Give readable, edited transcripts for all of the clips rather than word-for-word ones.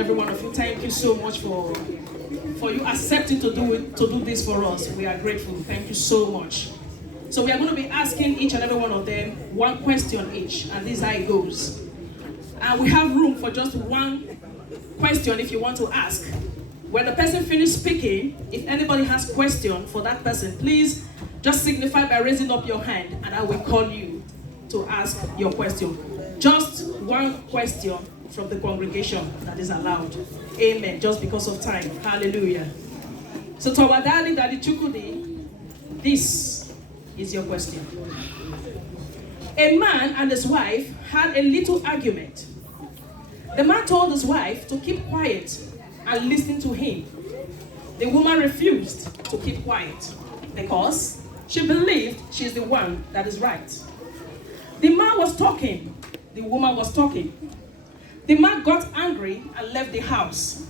Every one of you, thank you so much for you accepting to do this for us. We are grateful. Thank you so much. So we are going to be asking each and every one of them one question each, and this is how it goes. And we have room for just one question if you want to ask. When the person finishes speaking, if anybody has question for that person, please just signify by raising up your hand, and I will call you to ask your question. Just one question from the congregation that is allowed. Amen. Just because of time. Hallelujah. So to our Daddy Chukudi, this is your question. A man and his wife had a little argument. The man told his wife to keep quiet and listen to him. The woman refused to keep quiet because she believed she's the one that is right. The man was talking. The woman was talking. The man got angry and left the house.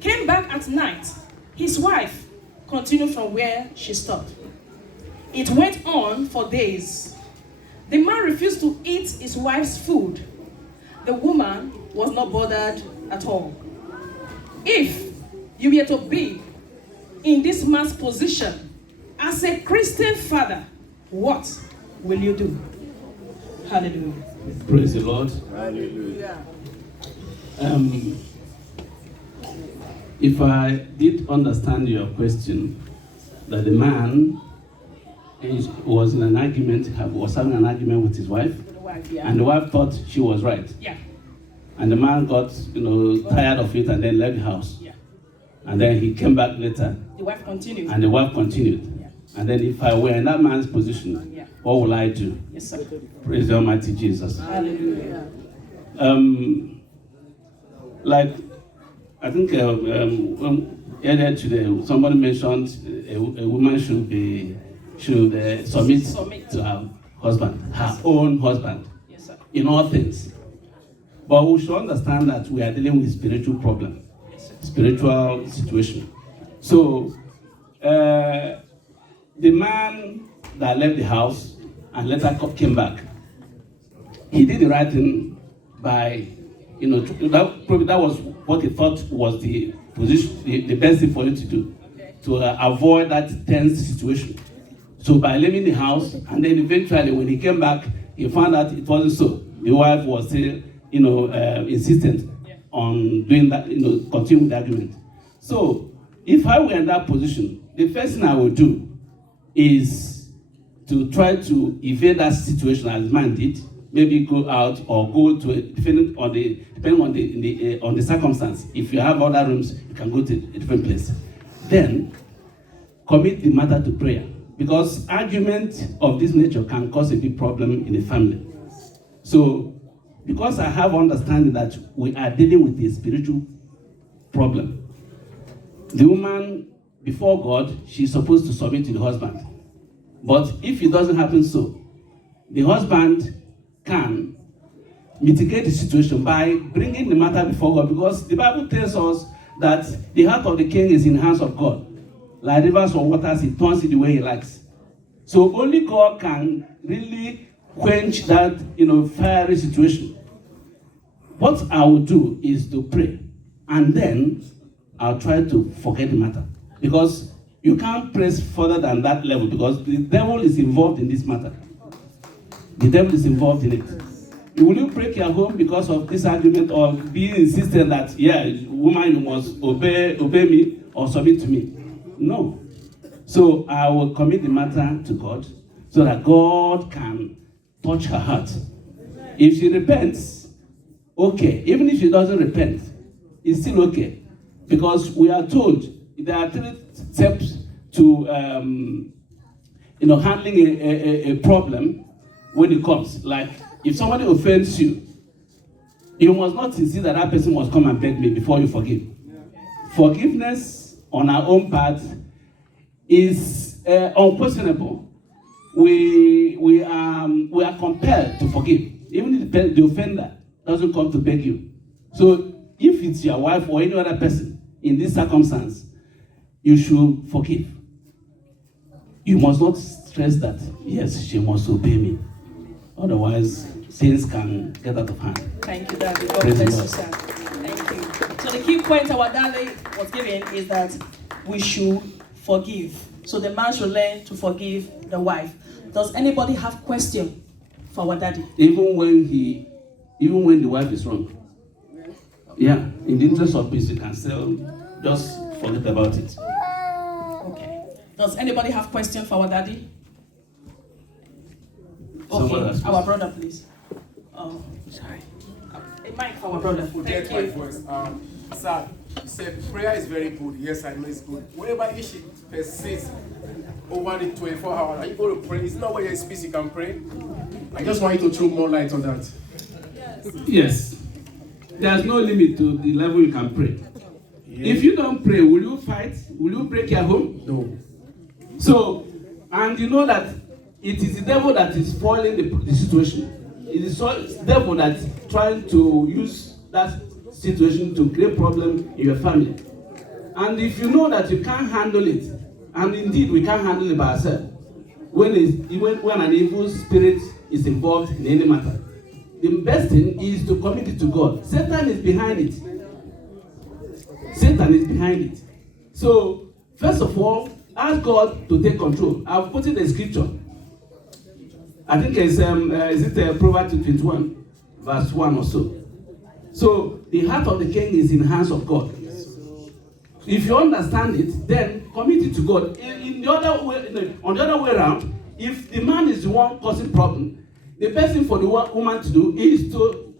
Came back at night. His wife continued from where she stopped. It went on for days. The man refused to eat his wife's food. The woman was not bothered at all. If you were to be in this man's position as a Christian father, what will you do? Hallelujah. Praise the Lord. Hallelujah. If I did understand your question, that the man was in an argument, was having an argument with his wife, and the wife thought she was right. Yeah. And the man got, tired of it and then left the house. Yeah. And then he came back later. The wife continued. And the wife continued. Yeah. And then if I were in that man's position, what will I do? Yes, sir. Praise the Almighty Jesus. Hallelujah. Like, I think earlier today, somebody mentioned a woman should submit to her husband, her own husband, yes, sir, in all things. But we should understand that we are dealing with spiritual problem, yes, spiritual situation. So, the man that left the house and later came back, he did the right thing by, that was what he thought was the position, the best thing for him to do, to avoid that tense situation. So by leaving the house, and then eventually when he came back, he found out it wasn't so. The wife was still, insistent on doing that, continuing the argument. So if I were in that position, the first thing I would do is to try to evade that situation as man did. Maybe go out or go to depending on the circumstance. If you have other rooms, you can go to a different place. Then commit the matter to prayer, because argument of this nature can cause a big problem in the family. So, because I have understanding that we are dealing with a spiritual problem, the woman before God, she's supposed to submit to the husband. But if it doesn't happen so, the husband can mitigate the situation by bringing the matter before God, because the Bible tells us that the heart of the king is in the hands of God. Like rivers of waters, he turns it the way he likes. So only God can really quench that, fiery situation. What I will do is to pray, and then I'll try to forget the matter, because you can't press further than that level, because the devil is involved in this matter. The devil is involved in it. Will you break your home because of this argument, or be insistent that, woman, you must obey me or submit to me? No. So I will commit the matter to God so that God can touch her heart. If she repents, okay. Even if she doesn't repent, it's still okay. Because we are told there are 3 steps to handling a problem when it comes. Like, if somebody offends you, you must not insist that person must come and beg me before you forgive. Forgiveness on our own part is unquestionable. We are compelled to forgive, even if the offender doesn't come to beg you. So if it's your wife or any other person in this circumstance, you should forgive. You must not stress that, yes, she must obey me. Otherwise, things can get out of hand. Thank you, Daddy. God Praise bless the you, sir. Thank you. So the key point our daddy was giving is that we should forgive. So the man should learn to forgive the wife. Does anybody have question for our daddy? Even when the wife is wrong. Yeah, in the interest of peace, you can still just forget about it. Okay. Does anybody have question for our daddy? Someone Okay, our brother, please. Oh, sorry. A mic for our brother. Thank you. Voice. Sir, you said prayer is very good. Yes, I know it's good. Whenever you should persist over the 24 hours, are you going to pray? It's not where your space you can pray. I just want you to throw more light on that. Yes. There's no limit to the level you can pray. Yeah. If you don't pray, will you fight? Will you break your home? No. So, and you know that it is the devil that is spoiling the situation. It is the devil that is trying to use that situation to create problem in your family. And if you know that you can't handle it, and indeed we can't handle it by ourselves, when an evil spirit is involved in any matter, the best thing is to commit it to God. Satan is behind it. Satan is behind it. So, first of all, ask God to take control. I've put in a scripture. I think it's Proverbs 21, verse 1 or so. So, the heart of the king is in the hands of God. If you understand it, then commit it to God. On the other way around, if the man is the one causing problem, the best thing for the woman to do is to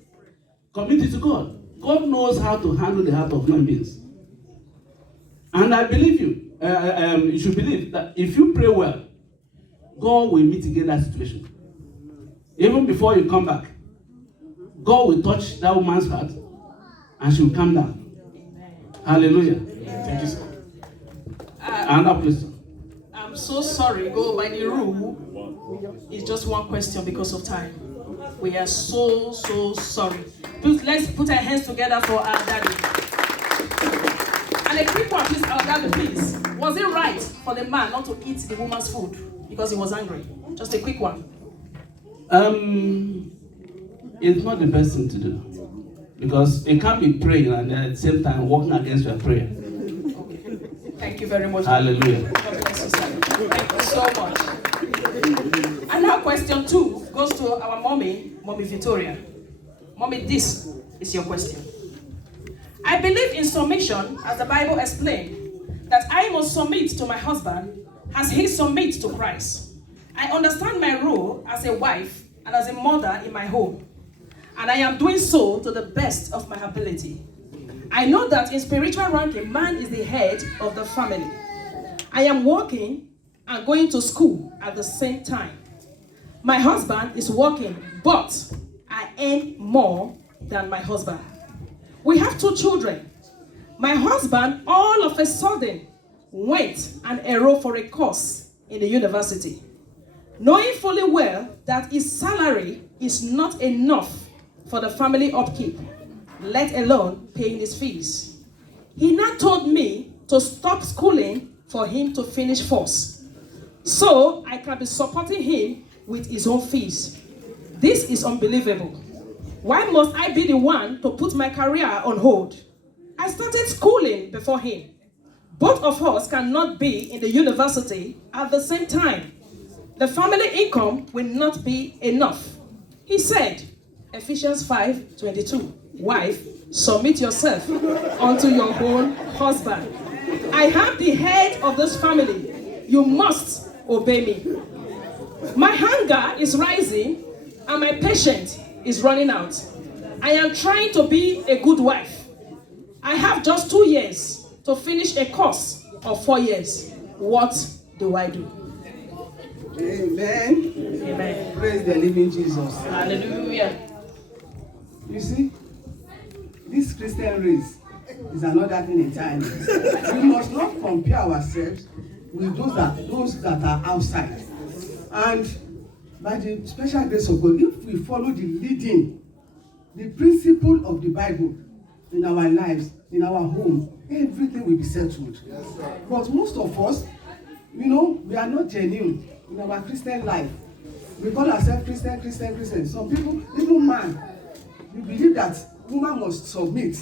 commit it to God. God knows how to handle the heart of human beings. And I believe you should believe that if you pray well, God will mitigate that situation. Even before you come back, God will touch that woman's heart and she will calm down. Hallelujah. Thank you, sir. Another question. I'm so sorry, go by the rule. It's just one question because of time. We are so sorry. Please, let's put our hands together for our daddy. And a quick one, please, our daddy, please. Was it right for the man not to eat the woman's food because he was angry? Just a quick one. It's not the best thing to do. Because it can't be praying and at the same time working against your prayer. Okay. Thank you very much. Hallelujah. God bless you, sir. Thank you so much. And now question 2 goes to our Mommy Victoria. Mommy, this is your question. I believe in submission, as the Bible explained, that I must submit to my husband as he submits to Christ. I understand my role as a wife and as a mother in my home, and I am doing so to the best of my ability. I know that in spiritual ranking, man is the head of the family. I am working and going to school at the same time. My husband is working, but I earn more than my husband. We have 2 children. My husband all of a sudden went and enrolled for a course in the university, knowing fully well that his salary is not enough for the family upkeep, let alone paying his fees. He now told me to stop schooling for him to finish first, so I can be supporting him with his own fees. This is unbelievable. Why must I be the one to put my career on hold? I started schooling before him. Both of us cannot be in the university at the same time. The family income will not be enough. He said, Ephesians 5:22, wife, submit yourself unto your own husband. I am the head of this family. You must obey me. My hunger is rising and my patience is running out. I am trying to be a good wife. I have just 2 years to finish a course of 4 years. What do I do? Amen. Amen. Praise the living Jesus. Hallelujah. You see, this Christian race is another thing entirely. We must not compare ourselves with those that are outside. And by the special grace of God, if we follow the leading, the principle of the Bible in our lives, in our home, everything will be settled. Yes, but most of us, we are not genuine in our Christian life. We call ourselves Christian. Some people, even man, you believe that woman must submit.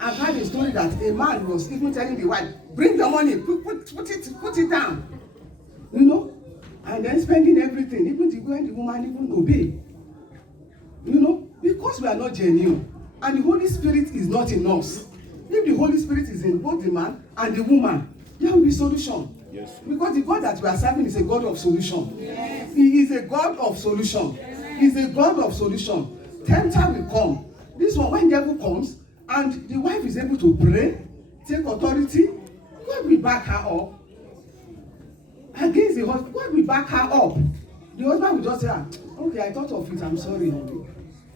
I've heard a story that a man was even telling the wife, bring the money, put it down. You know? And then spending everything, even when the woman even obey. You know? Because we are not genuine. And the Holy Spirit is not in us. If the Holy Spirit is in both the man and the woman, there will be solution. Yes. Because the God that we are serving is a God of solution. Yes. He is a God of solution. Yes. He is a God of solution. Tempter will come. This one, when the devil comes, and the wife is able to pray, take authority, God will back her up. Against the husband, God will back her up. The husband will just say, okay, I thought of it, I'm sorry.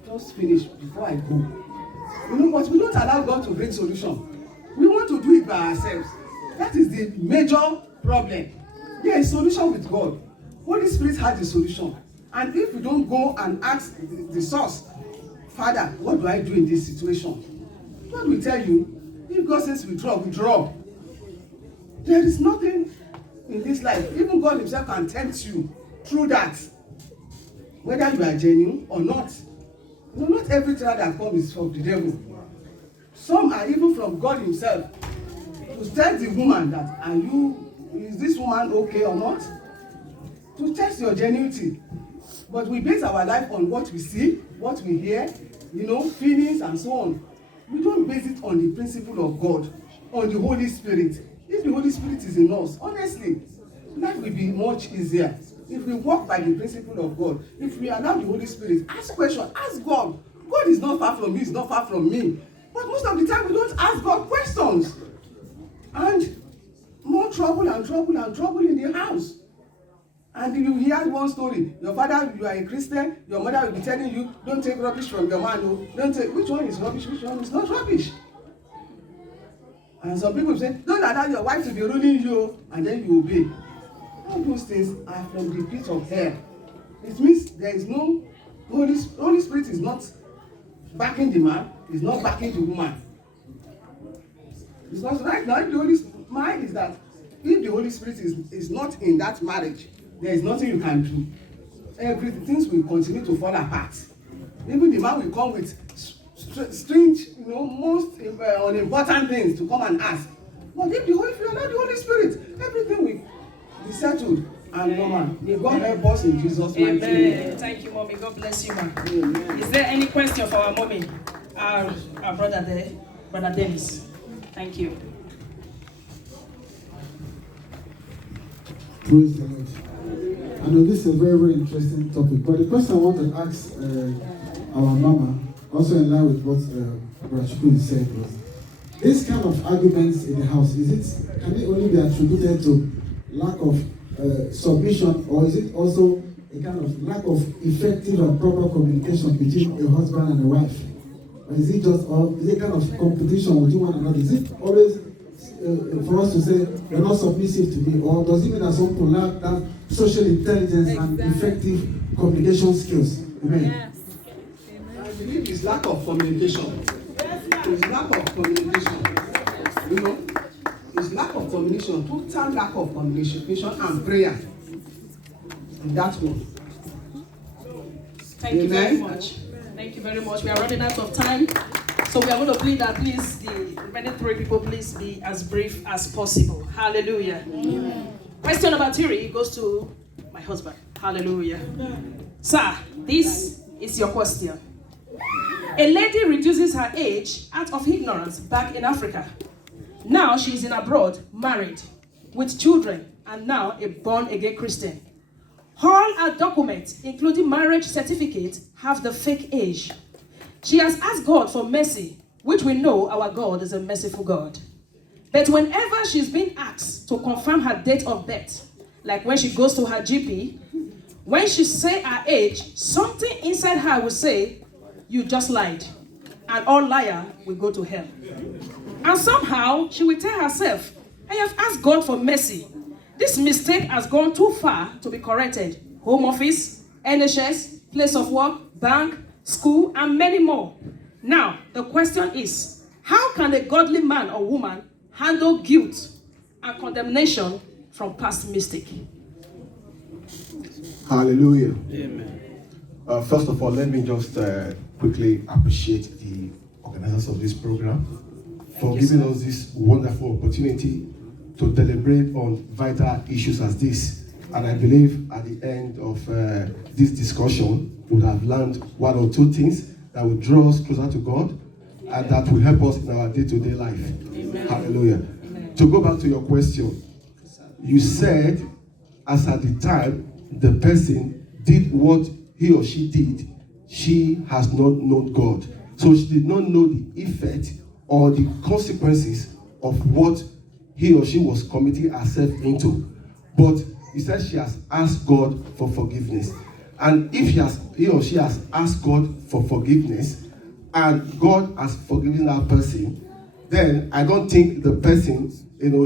Just finish before I go. You know, but we don't allow God to bring solution. We want to do it by ourselves. That is the major problem. There is solution with God. Holy Spirit has the solution. And if we don't go and ask the source, Father, what do I do in this situation? God will tell you, if God says withdraw, withdraw. There is nothing in this life. Even God himself can tempt you through that. Whether you are genuine or not. You know, not every trial that comes is from the devil. Some are even from God himself. To test the woman that, is this woman okay or not? To test your genuinity. But we base our life on what we see, what we hear, you know, feelings and so on. We don't base it on the principle of God, on the Holy Spirit. If the Holy Spirit is in us, honestly, life will be much easier. If we walk by the principle of God, if we allow the Holy Spirit, ask questions, ask God. God is not far from you, he's not far from me. But most of the time we don't ask God questions. And more trouble and trouble and trouble in the house. And you hear one story, your father, you are a Christian, your mother will be telling you, don't take rubbish from your man. No, don't take, which one is rubbish, which one is not rubbish? And some people say, don't allow your wife to be ruling you, and then you obey. All those things are from the pit of hell. It means there is no, Holy Spirit is not backing the man, is not backing the woman. Because right now, the Holy mind is that if the Holy Spirit is not in that marriage, there is nothing you can do. Everything will continue to fall apart. Even the man will come with strange, you know, most unimportant things to come and ask. But if you allow the Holy Spirit, everything will be settled and normal. May God help us in Jesus' mighty name. Thank you, Mommy. God bless you, man. Amen. Is there any question for our mommy? Our brother there, Brother Dennis. Thank you. Praise the Lord. I know this is a very, very interesting topic, but the question I want to ask our mama, also in line with what Brother Chukwu said, was this kind of arguments in the house, can it only be attributed to lack of submission, or is it also a kind of lack of effective and proper communication between a husband and a wife? Or is it kind of competition between one another? Is it always for us to say you're not submissive to me, or does it mean that some people lack that social intelligence and effective communication skills? Amen. Yes. I believe it's lack of communication. It's lack of communication. You know, it's lack of communication, total lack of communication and prayer. And that's one. Thank you very much. Thank you very much. We are running out of time. So we are going to plead that please, the remaining 3 people, please be as brief as possible. Hallelujah. Amen. Question number 3 goes to my husband. Hallelujah. Amen. Sir, this is your question. A lady reduces her age out of ignorance back in Africa. Now she is in abroad, married, with children, and now a born-again Christian. All her documents, including marriage certificate, have the fake age. She has asked God for mercy, which we know our God is a merciful God. But whenever she's been asked to confirm her date of birth, like when she goes to her GP, when she say her age, something inside her will say, you just lied, and all liar will go to hell. And somehow she will tell herself, I have asked God for mercy. This mistake has gone too far to be corrected. Home office, NHS, place of work, bank, school, and many more. Now, the question is, how can a godly man or woman handle guilt and condemnation from past mistake? Hallelujah. Amen. First of all, let me just quickly appreciate the organizers of this program. for you, giving sir. us this wonderful opportunity to deliberate on vital issues as this. And I believe at the end of this discussion, we would have learned one or two things that will draw us closer to God and that will help us in our day-to-day life. Amen. Hallelujah. Amen. To go back to your question, you said, as at the time the person did what he or she did, she has not known God. So she did not know the effect or the consequences of what he or she was committing herself into. But he said she has asked God for forgiveness. And if he or she has asked God for forgiveness, and God has forgiven that person, then I don't think the person,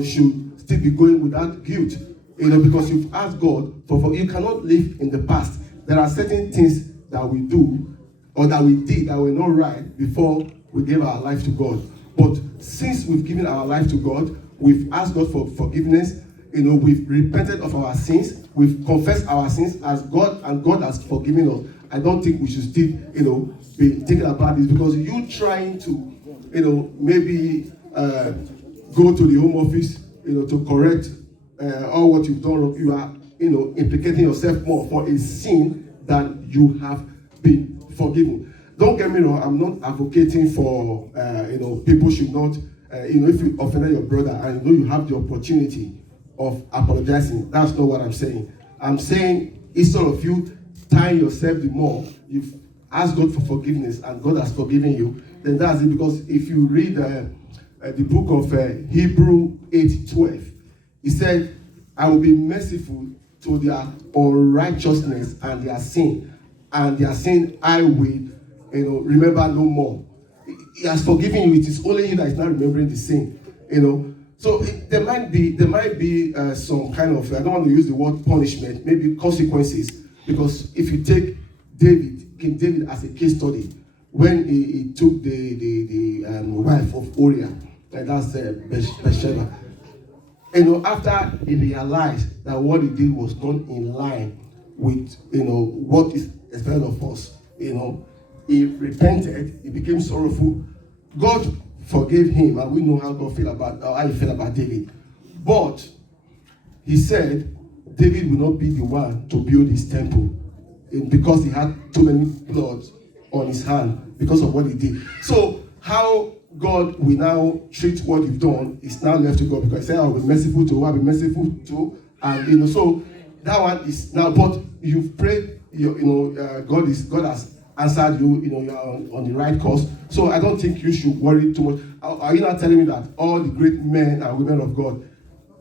should still be going with that guilt. Because you've asked God for you cannot live in the past. There are certain things that we do or that we did that were not right before we gave our life to God. But since we've given our life to God, we've asked God for forgiveness. We've repented of our sins. We've confessed our sins as God, and God has forgiven us. I don't think we should still, be thinking about this, because you trying to, maybe go to the Home Office, to correct all what you've done wrong. You are, implicating yourself more for a sin than you have been forgiven. Don't get me wrong. I'm not advocating for, people should not, if you offended your brother and you have the opportunity of apologizing, that's not what I'm saying. I'm saying instead of you tying yourself the more, you've asked God for forgiveness and God has forgiven you, then that's it. Because if you read the book of Hebrew 8:12, he said, I will be merciful to their unrighteousness and their sin I will remember no more. He has forgiven you. It is only you that is not remembering the sin. So there might be some kind of, I don't want to use the word punishment, maybe consequences. Because if you take King David as a case study, when he took the wife of Uriah, and that's Bathsheba, after he realized that what he did was not in line with what is expected of us, he repented, he became sorrowful. God forgave him, and we know how he felt about David. But he said David will not be the one to build his temple, because he had too many blood on his hand because of what he did. So how God will now treat what you've done is now left to God, because he said, I will be merciful to who I will be merciful to. And so that one is now, but you've prayed, God has answered you, you're on the right course. So I don't think you should worry too much. Are you not telling me that all the great men and women of God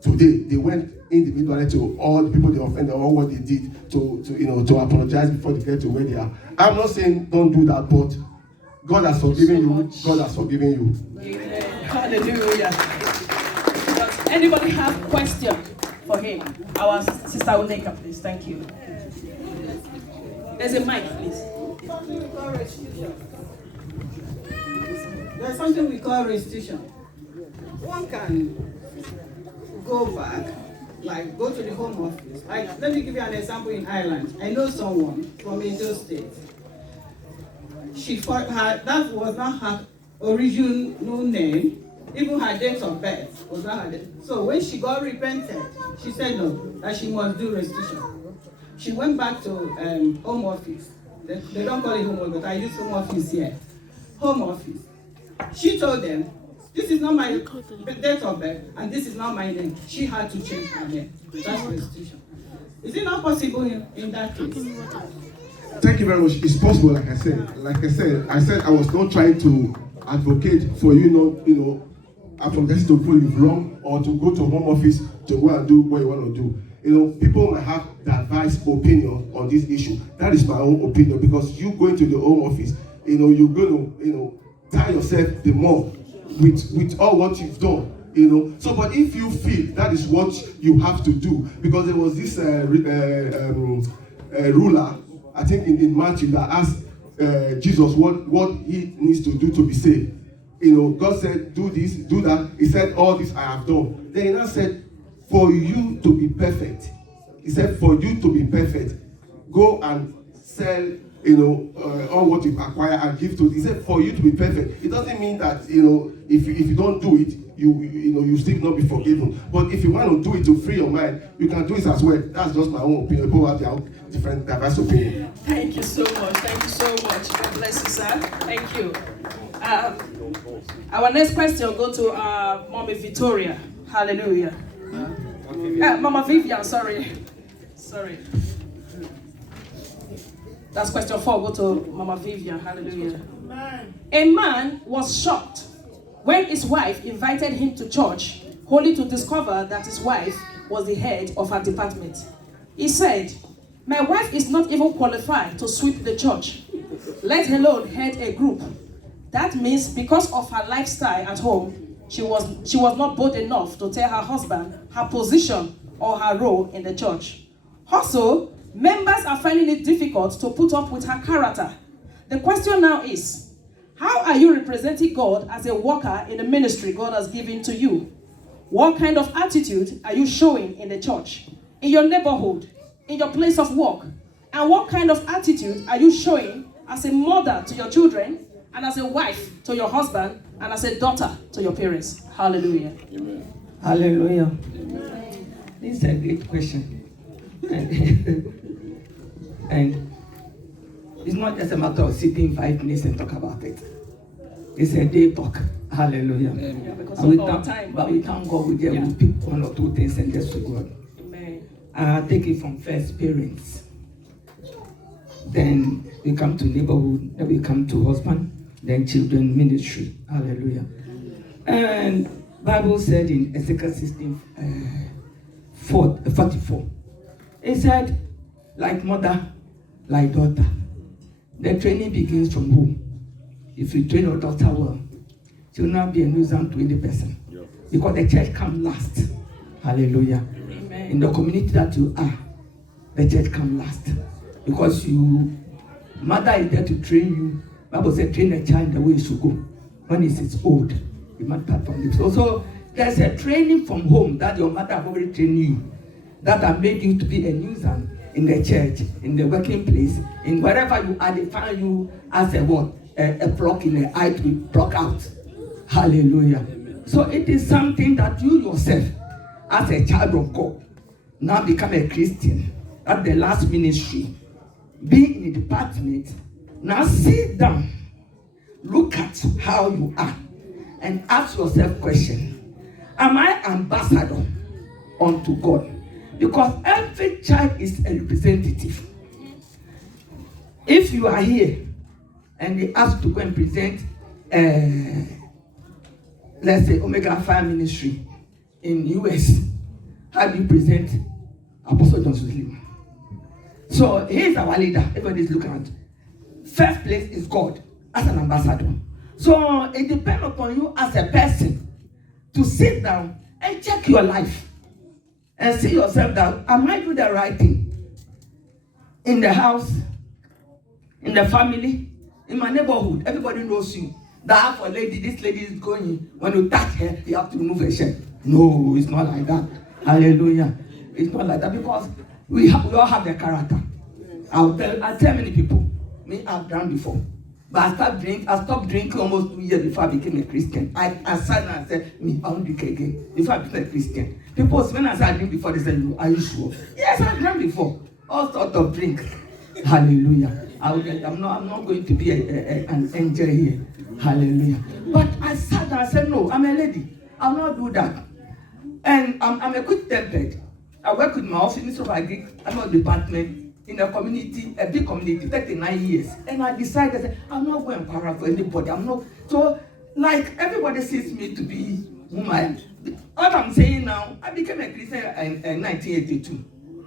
today, they went individually to all the people they offended, all what they did to apologize before they get to where they are? I'm not saying don't do that, but God has forgiven you. God has forgiven you. Amen. Hallelujah. Does anybody have a question for him? Our sister Oneka, please. Thank you. There's a mic, please. There's something we call restitution. One can go back, like go to the Home Office. Like, let me give you an example in Ireland. I know someone from Edo State. She fought her, that was not her original name, even her date of birth was not her date. So when she got repented, she said no, that she must do restitution. She went back to Home Office. They don't call it Home Office, but I use Home Office here. Home Office. She told them, this is not my date of birth, and this is not my name. She had to change her name. That's restitution. Is it not possible in that case? Thank you very much. It's possible, like I said. I said I was not trying to advocate for you not, apologizing to people you've wrong, or to go to Home Office to go and do what you want to do. People might have the advice opinion on this issue. That is my own opinion, because you going to the Home Office, you're going to tie yourself the more with all what you've done. So, but if you feel that is what you have to do, because there was this ruler, I think in Matthew, that asked Jesus what he needs to do to be saved. God said, do this, do that. He said, all this I have done. Then he now said, for you to be perfect. He said, for you to be perfect, go and sell all what you acquire and give to. He said, for you to be perfect. It doesn't mean that if you don't do it, you still not be forgiven. But if you want to do it to free your mind, you can do it as well. That's just my own opinion. People have their own different diverse opinion. Thank you so much. Thank you so much. God bless you, sir. Thank you. Our next question go to Mommy Victoria. Hallelujah. Mama Vivian, sorry. That's question 4. Go to Mama Vivian. Hallelujah. A man was shocked when his wife invited him to church, only to discover that his wife was the head of her department. He said, "My wife is not even qualified to sweep the church, let alone head a group. That means because of her lifestyle at home, she was not bold enough to tell her husband her position or her role in the church. Also, members are finding it difficult to put up with her character. The question now is, how are you representing God as a worker in the ministry God has given to you? What kind of attitude are you showing in the church, in your neighborhood, in your place of work? And what kind of attitude are you showing as a mother to your children, and as a wife to your husband, and as a daughter to your parents?" Hallelujah. Amen. Hallelujah. Amen. This is a great question. And it's not just a matter of sitting 5 minutes and talk about it. It's a day talk. Hallelujah. Yeah, because And of our time. but we thank God we will pick 1 or 2 things and just to God. Amen. I take it from first parents. Then we come to neighborhood, then we come to husband, then children ministry. Hallelujah. And Bible said in Ezekiel 16:44, it said, like mother, like daughter. The training begins from home. If you train your daughter well, she will not be a nuisance to any person. Because the church comes last. Hallelujah. Amen. In the community that you are, the church comes last. Because mother is there to train you. Bible says, train a child the way he should go. When it's old, you must start from this. So there's a training from home that your mother has already trained you, that have made you to be a nuisance in the church, in the working place, in wherever you are. They find you as a plug in the eye to be plucked out. Hallelujah. Amen. So it is something that you yourself, as a child of God, now become a Christian. At the last ministry, be in the department. Now sit down, look at how you are, and ask yourself question: am I ambassador unto God? Because every child is a representative. If you are here and they ask to go and present, let's say Omega Fire Ministry in US, how do you present Apostle John Suslim? So he's our leader. Everybody's looking at. First place is God as an ambassador. So it depends upon you as a person to sit down and check your life and see yourself that, am I doing the right thing? In the house, in the family, in my neighborhood, everybody knows you. That for lady, this lady is going, when you touch her, you have to remove her shirt. No, it's not like that. Hallelujah. It's not like that, because we all have the character. I'll tell many people, me, I've drank before. But I stopped drinking almost 2 years before I became a Christian. I sat and I said, me, I won't drink again before I became a Christian. People, when I said I drink before, they said, are you sure? Yes, I drank before. All sorts of drinks. Hallelujah. I'm not going to be an angel here. Hallelujah. But I sat and I said, no, I'm a lady. I'll not do that. And I'm a quick-tempered. I work with my office of Agric, I'm a department in a community, a big community, 39 years. And I decided, I'm not going to quarrel for anybody. I'm not. So, like, everybody sees me to be whom I am. All I'm saying now, I became a Christian in 1982.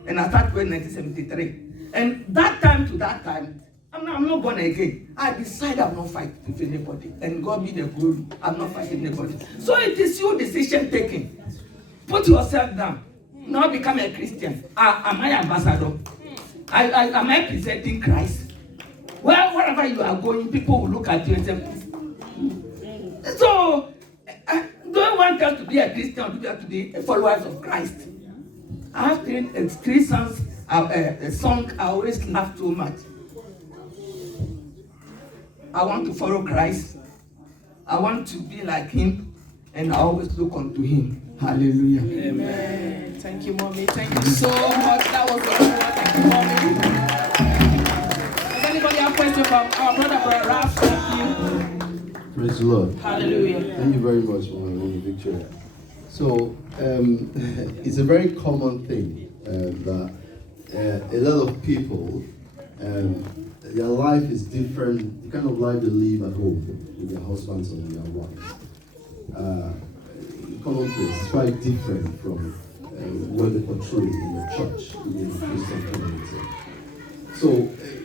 And I started in 1973. And that time to that time, I'm not born again. I decided I'm not fighting with anybody. And God be the glory. I'm not fighting anybody. So it is your decision taking. Put yourself down. Now become a Christian. Am I ambassador? Am I presenting Christ? Well, wherever you are going, people will look at you and say, so, do you want us to be a Christian or do you want to be followers of Christ? I have three sons, a song I always laugh too much. I want to follow Christ. I want to be like him, and I always look unto him. Hallelujah. Amen. Thank you, Mommy. Thank you so much. That was a good one. Thank you, Mommy. Does anybody have a question from our brother Ralph? Thank you. Praise the Lord. Hallelujah. Thank you very much, Mama Victoria. So, it's a very common thing that a lot of people, their life is different, the kind of life they live at home with their husbands or their wives. Common place is quite different from what they portray in the church, in the Christian community. So,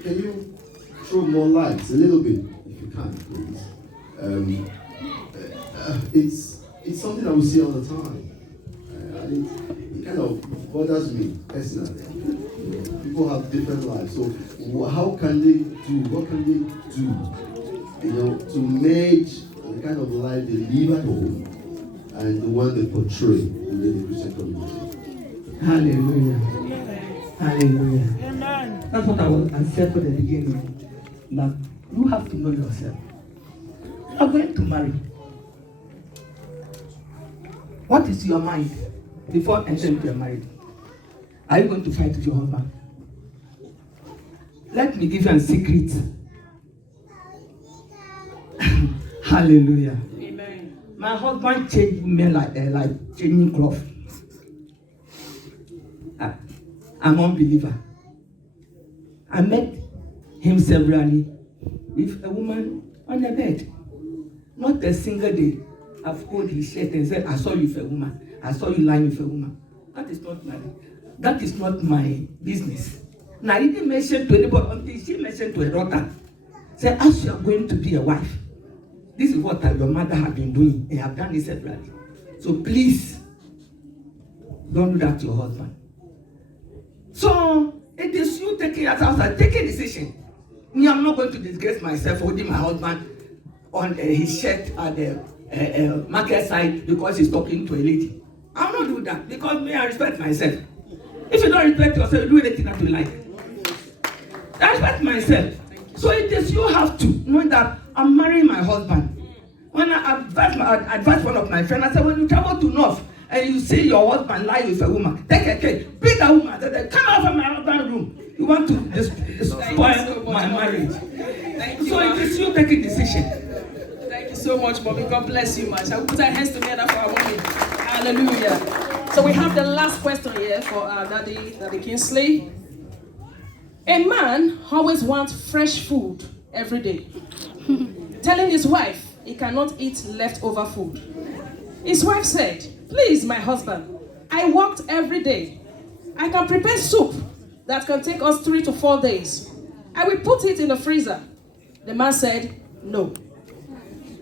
can you throw more light a little bit, if you can, please? It's something that we see all the time. It kind of bothers me personally. People have different lives, so how can they do? What can they do? To merge the kind of life they live at home and the one they portray in the Christian community. Hallelujah. Hallelujah. Amen. That's what I said from the beginning. That you have to know yourself. You are going to marry. What is your mind before entering into your marriage? Are you going to fight with your husband? Let me give you a secret. Hallelujah. Amen. My husband changed me like changing cloth. I'm an unbeliever. I met him severally with a woman on the bed. Not a single day I've pulled his shirt and said, I saw you with a woman. I saw you lying with a woman. That is not my business. Now, I didn't mention to anybody until she mentioned to her daughter. Say, as you are going to be a wife, this is what your mother has been doing, and have done this separately. So please, don't do that to your husband. So, it is you taking as outside, taking a decision. Me, I'm not going to disgrace myself holding my husband on his shirt at the market side because he's talking to a lady. I'll not do that because me, I respect myself. If you don't respect yourself, do anything that you like. I respect myself. So it is you have to know that I'm marrying my husband. When I advise one of my friends, I said, when you travel to North and you see your husband lie with a woman, take a cake, beat that woman, come out from my husband's room. You want to spoil my marriage. So it is you taking decision. Thank you so much, Bobby. God bless you much. I will put our hands together for our women. Hallelujah. So we have the last question here for our Daddy Kingsley. A man always wants fresh food every day, telling his wife he cannot eat leftover food. His wife said, please, my husband, I worked every day. I can prepare soup that can take us 3 to 4 days. I will put it in the freezer. The man said, no.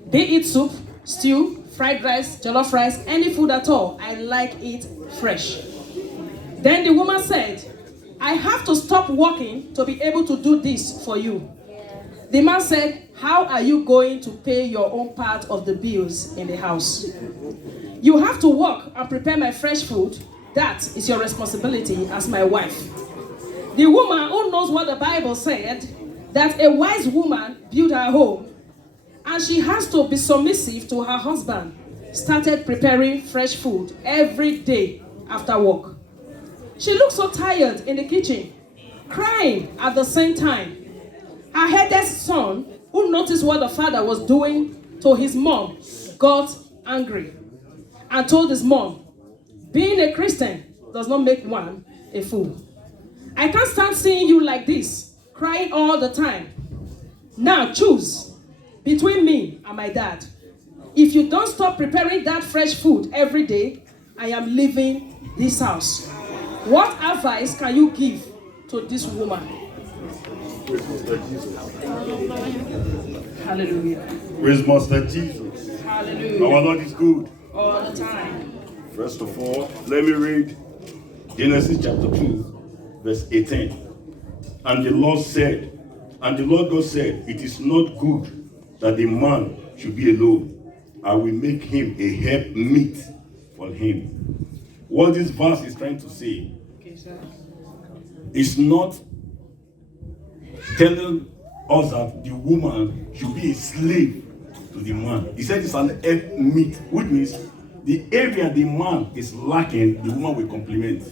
They eat soup, stew, fried rice, jollof rice, any food at all. I like it fresh. Then the woman said, I have to stop working to be able to do this for you. The man said, how are you going to pay your own part of the bills in the house? You have to work and prepare my fresh food. That is your responsibility as my wife. The woman who knows what the Bible said, that a wise woman built her home, and she has to be submissive to her husband, started preparing fresh food every day after work. She looked so tired in the kitchen, crying at the same time. Her eldest son, who noticed what the father was doing to his mom, got angry and told his mom, being a Christian does not make one a fool. I can't stand seeing you like this, crying all the time. Now choose between me and my dad. If you don't stop preparing that fresh food every day, I am leaving this house. What advice can you give to this woman? Hallelujah. Praise Master Jesus. Hallelujah. Our Lord is good. All the time. First of all, let me read Genesis chapter 2, verse 18. And the Lord God said, it is not good that the man should be alone. I will make him a helpmeet for him. What this verse is trying to say is not telling us that the woman should be a slave to the man. He said it's an helpmeet, which means the area the man is lacking, the woman will complement.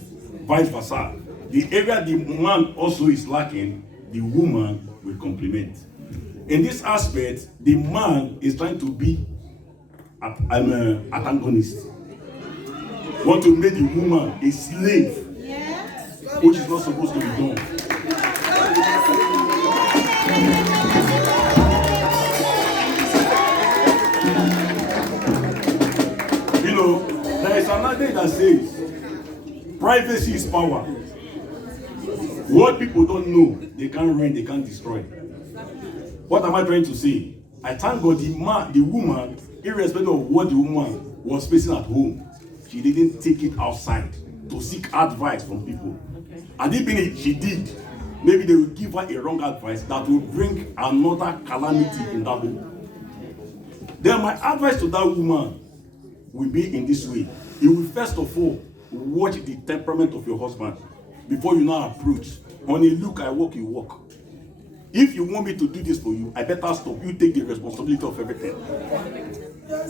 Vice versa. The area the man also is lacking, the woman will complement. In this aspect, the man is trying to be an antagonist. Want to make the woman a slave, which is not supposed to be done. You know, there is another that says privacy is power. What people don't know, they can't reign, they can't destroy. What am I trying to say? I thank God the woman, irrespective of what the woman was facing at home, she didn't take it outside to seek advice from people. And even if she did, maybe they will give her a wrong advice that will bring another calamity in that home. Then my advice to that woman will be in this way. You will first of all watch the temperament of your husband before you now approach. Honey, look, I walk, you walk. If you want me to do this for you, I better stop. You take the responsibility of everything.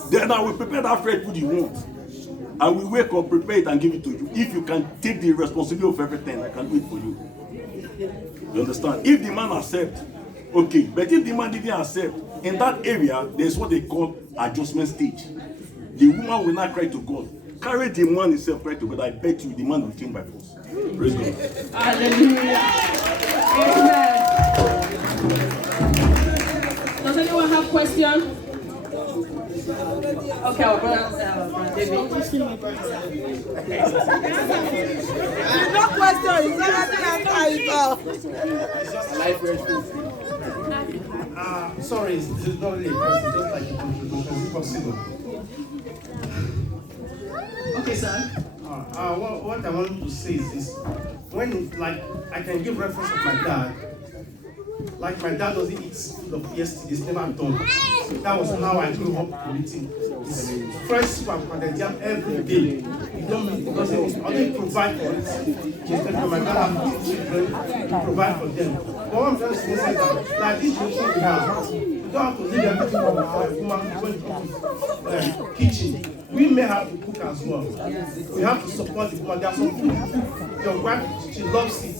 Then I will prepare that fresh food you want. I will wake up, prepare it, and give it to you. If you can take the responsibility of everything, I can do it for you. You understand? If the man accepts, okay. But if the man didn't accept, in that area, there's what they call adjustment stage. The woman will not cry to God. Carry the man himself, cry to God. I bet you the man will change by force. Praise God. Hallelujah. Amen. Does anyone have question? Okay, our brother David. No question. It's not Sorry, it's not really a question, just like a contribution. Is it possible? Okay, sir. What I want to say is this: when, like, I can give reference of my dad. Like, my dad doesn't eat food of yesterday's, never done. That was how I grew up eating. It's fresh soup and pounded yam every day. You don't mean because I don't provide for it. Just like my dad have children, to provide for them. But what I'm trying to say is that, like this generation we have, you don't have to leave everything for a woman when it comes to kitchen. We may have to cook as well. We have to support the woman. There's some food. Your wife, she loves it.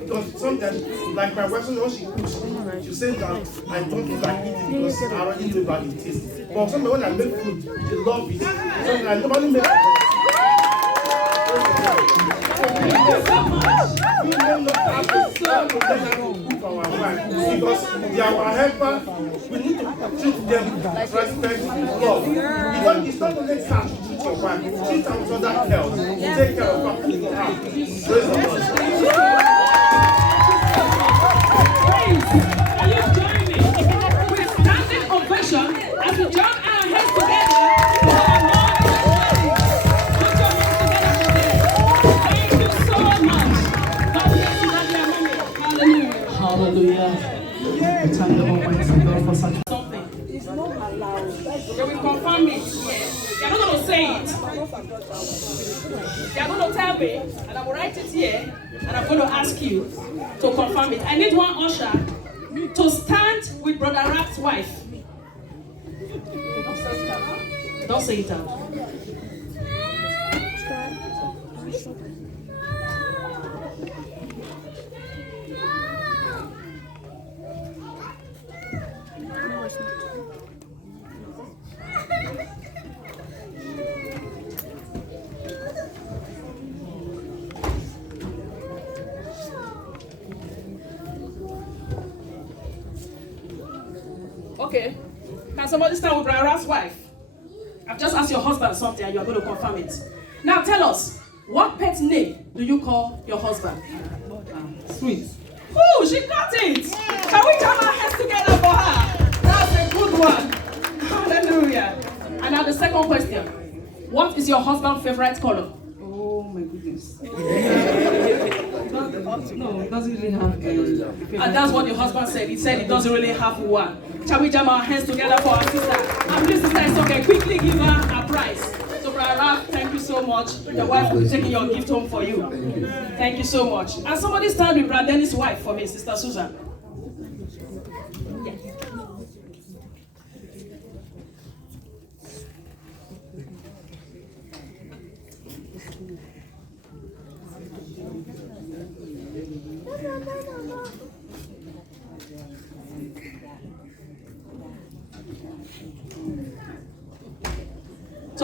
Because sometimes, like my wife, when she cooks, she says that I don't feel like eating because I already know about the taste. But sometimes when I make food, she loves it. Sometimes I normally make we may not have to cook for our wife because they are our helper. We need to treat them with respect and love. It's not only cash to treat your wife, treat her with other health. Take care of her. Praise the Lord. Are you joining me? With standing ovation as we join our hands together for our Lord. Put your hands together for them. Thank you so much. God bless you, Daddy Amami. Hallelujah. Hallelujah. We thank the Almighty God for such Something. It's not allowed. They will confirm it. Yes. They are not going to say it. They are going to tell me, and I will write it here, and I'm going to ask you to confirm it. I need one usher to stand with Brother Rap's wife. Don't say it out. Okay. Can somebody stand with Brother Rap's wife? I've just asked your husband something and you're going to confirm it. Now tell us, what pet name do you call your husband? Sweet. Oh, she got it! Can we jam our hands together for her? That's a good one. Hallelujah. And now the second question. What is your husband's favorite color? Oh my goodness. No, it doesn't really have And that's what your husband said. He said it doesn't really have one. Shall we jam our hands together for our sister? And please, sister, it's okay. Quickly give her a prize. So, Brother Ralph, thank you so much. Your wife will be taking your gift home for you. Thank you so much. And somebody stand with Brother Dennis' wife for me, Sister Susan.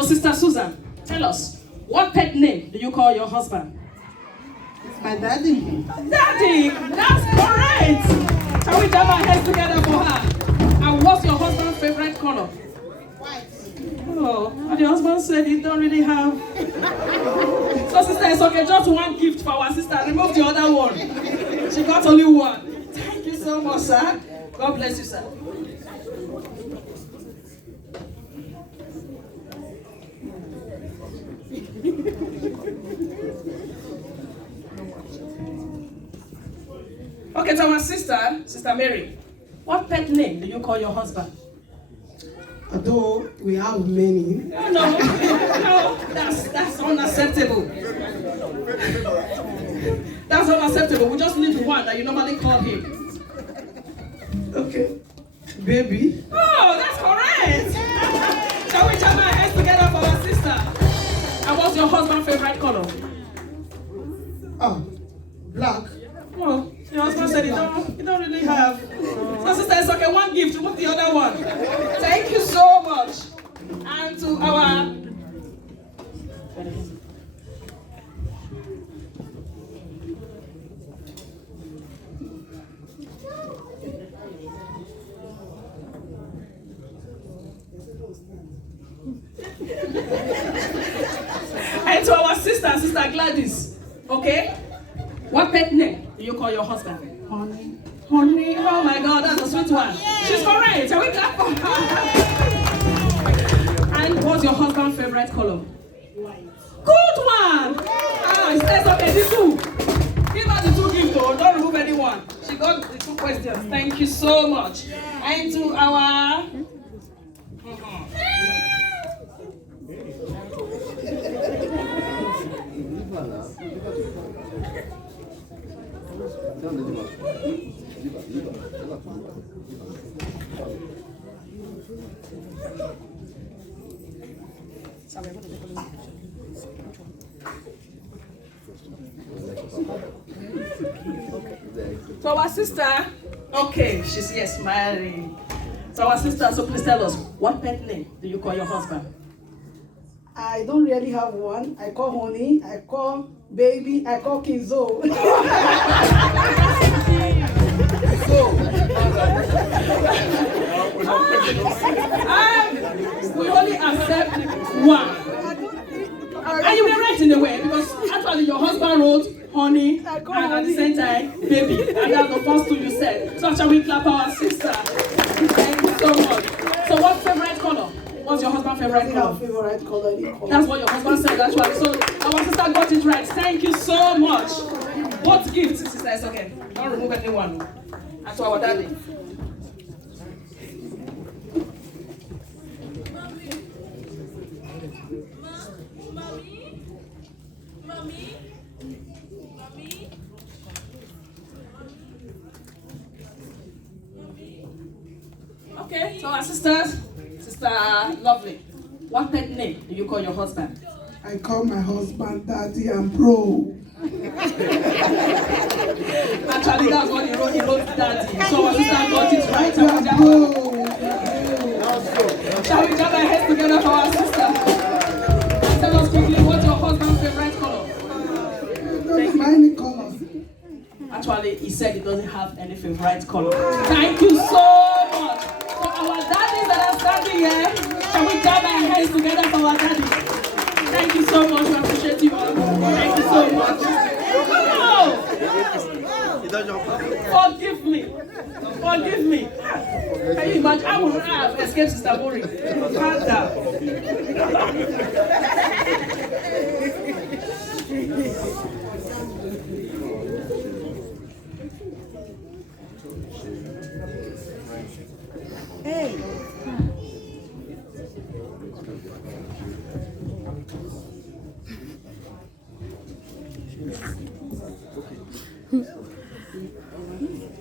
Sister Susan, tell us, what pet name do you call your husband? It's my daddy. Daddy, that's correct. Shall we jam our hands together for her? And what's your husband's favorite color? White. Oh, and the husband said he don't really have. So sister, it's okay, just one gift for our sister. Remove the other one. She got only one. Thank you so much, sir. God bless you, sir. Okay, to our sister, Sister Mary. What pet name do you call your husband? Although we have many. No, that's unacceptable. That's unacceptable. We just need one that you normally call him. Okay. Baby. Oh, that's correct. Shall we jam our hands together for our sister? And what's your husband's favorite color? Oh, black. Oh, your husband said he don't really have. So sister, it's okay, one gift, remove the other one. Thank you so much. And to our and to our sister, Sister Gladys. Okay? What pet name do you call your husband? Honey. Honey, oh my God, that's a sweet one. She's correct. Shall we clap for her? And what's your husband's favorite color? White. Good one. Ah, it says okay, the two. Give her the two gifts, though. Don't remove anyone. She got the two questions. Thank you so much. And to our so our sister, okay, she's here smiling. So our sister, so please tell us, what pet name do you call your husband? I don't really have one. I call Honey, I call Baby, I call Kinzo. We only accept one. And you were right in a way, because actually your husband wrote honey and at the same time baby. And that's the first two you said. So shall we clap our sister? Thank you so much. So what favorite color? What's your husband's favorite color? Favorite color. That's what your husband said actually. So our sister got it right. Thank you so much. What gift, sister? It's okay. Don't remove anyone. And to our daddy. Okay, so our sisters, Sister Lovely, what pet name do you call your husband? I call my husband Daddy and Bro. Actually, that's what he wrote. He wrote Daddy. So our sister got it right. Shall we jam our heads together for our sister? Tell us quickly, what's your husband's favorite color? Don't mind the color. Actually, he said he doesn't have any favorite color. Thank you so much. For our daddies that are standing here, shall we jam our hands together for our daddy? Thank you so much. We appreciate you all. Thank you so much. Oh! Forgive me. Forgive me. Can you imagine? I would have escaped Sister Mori. Calm down. Hey.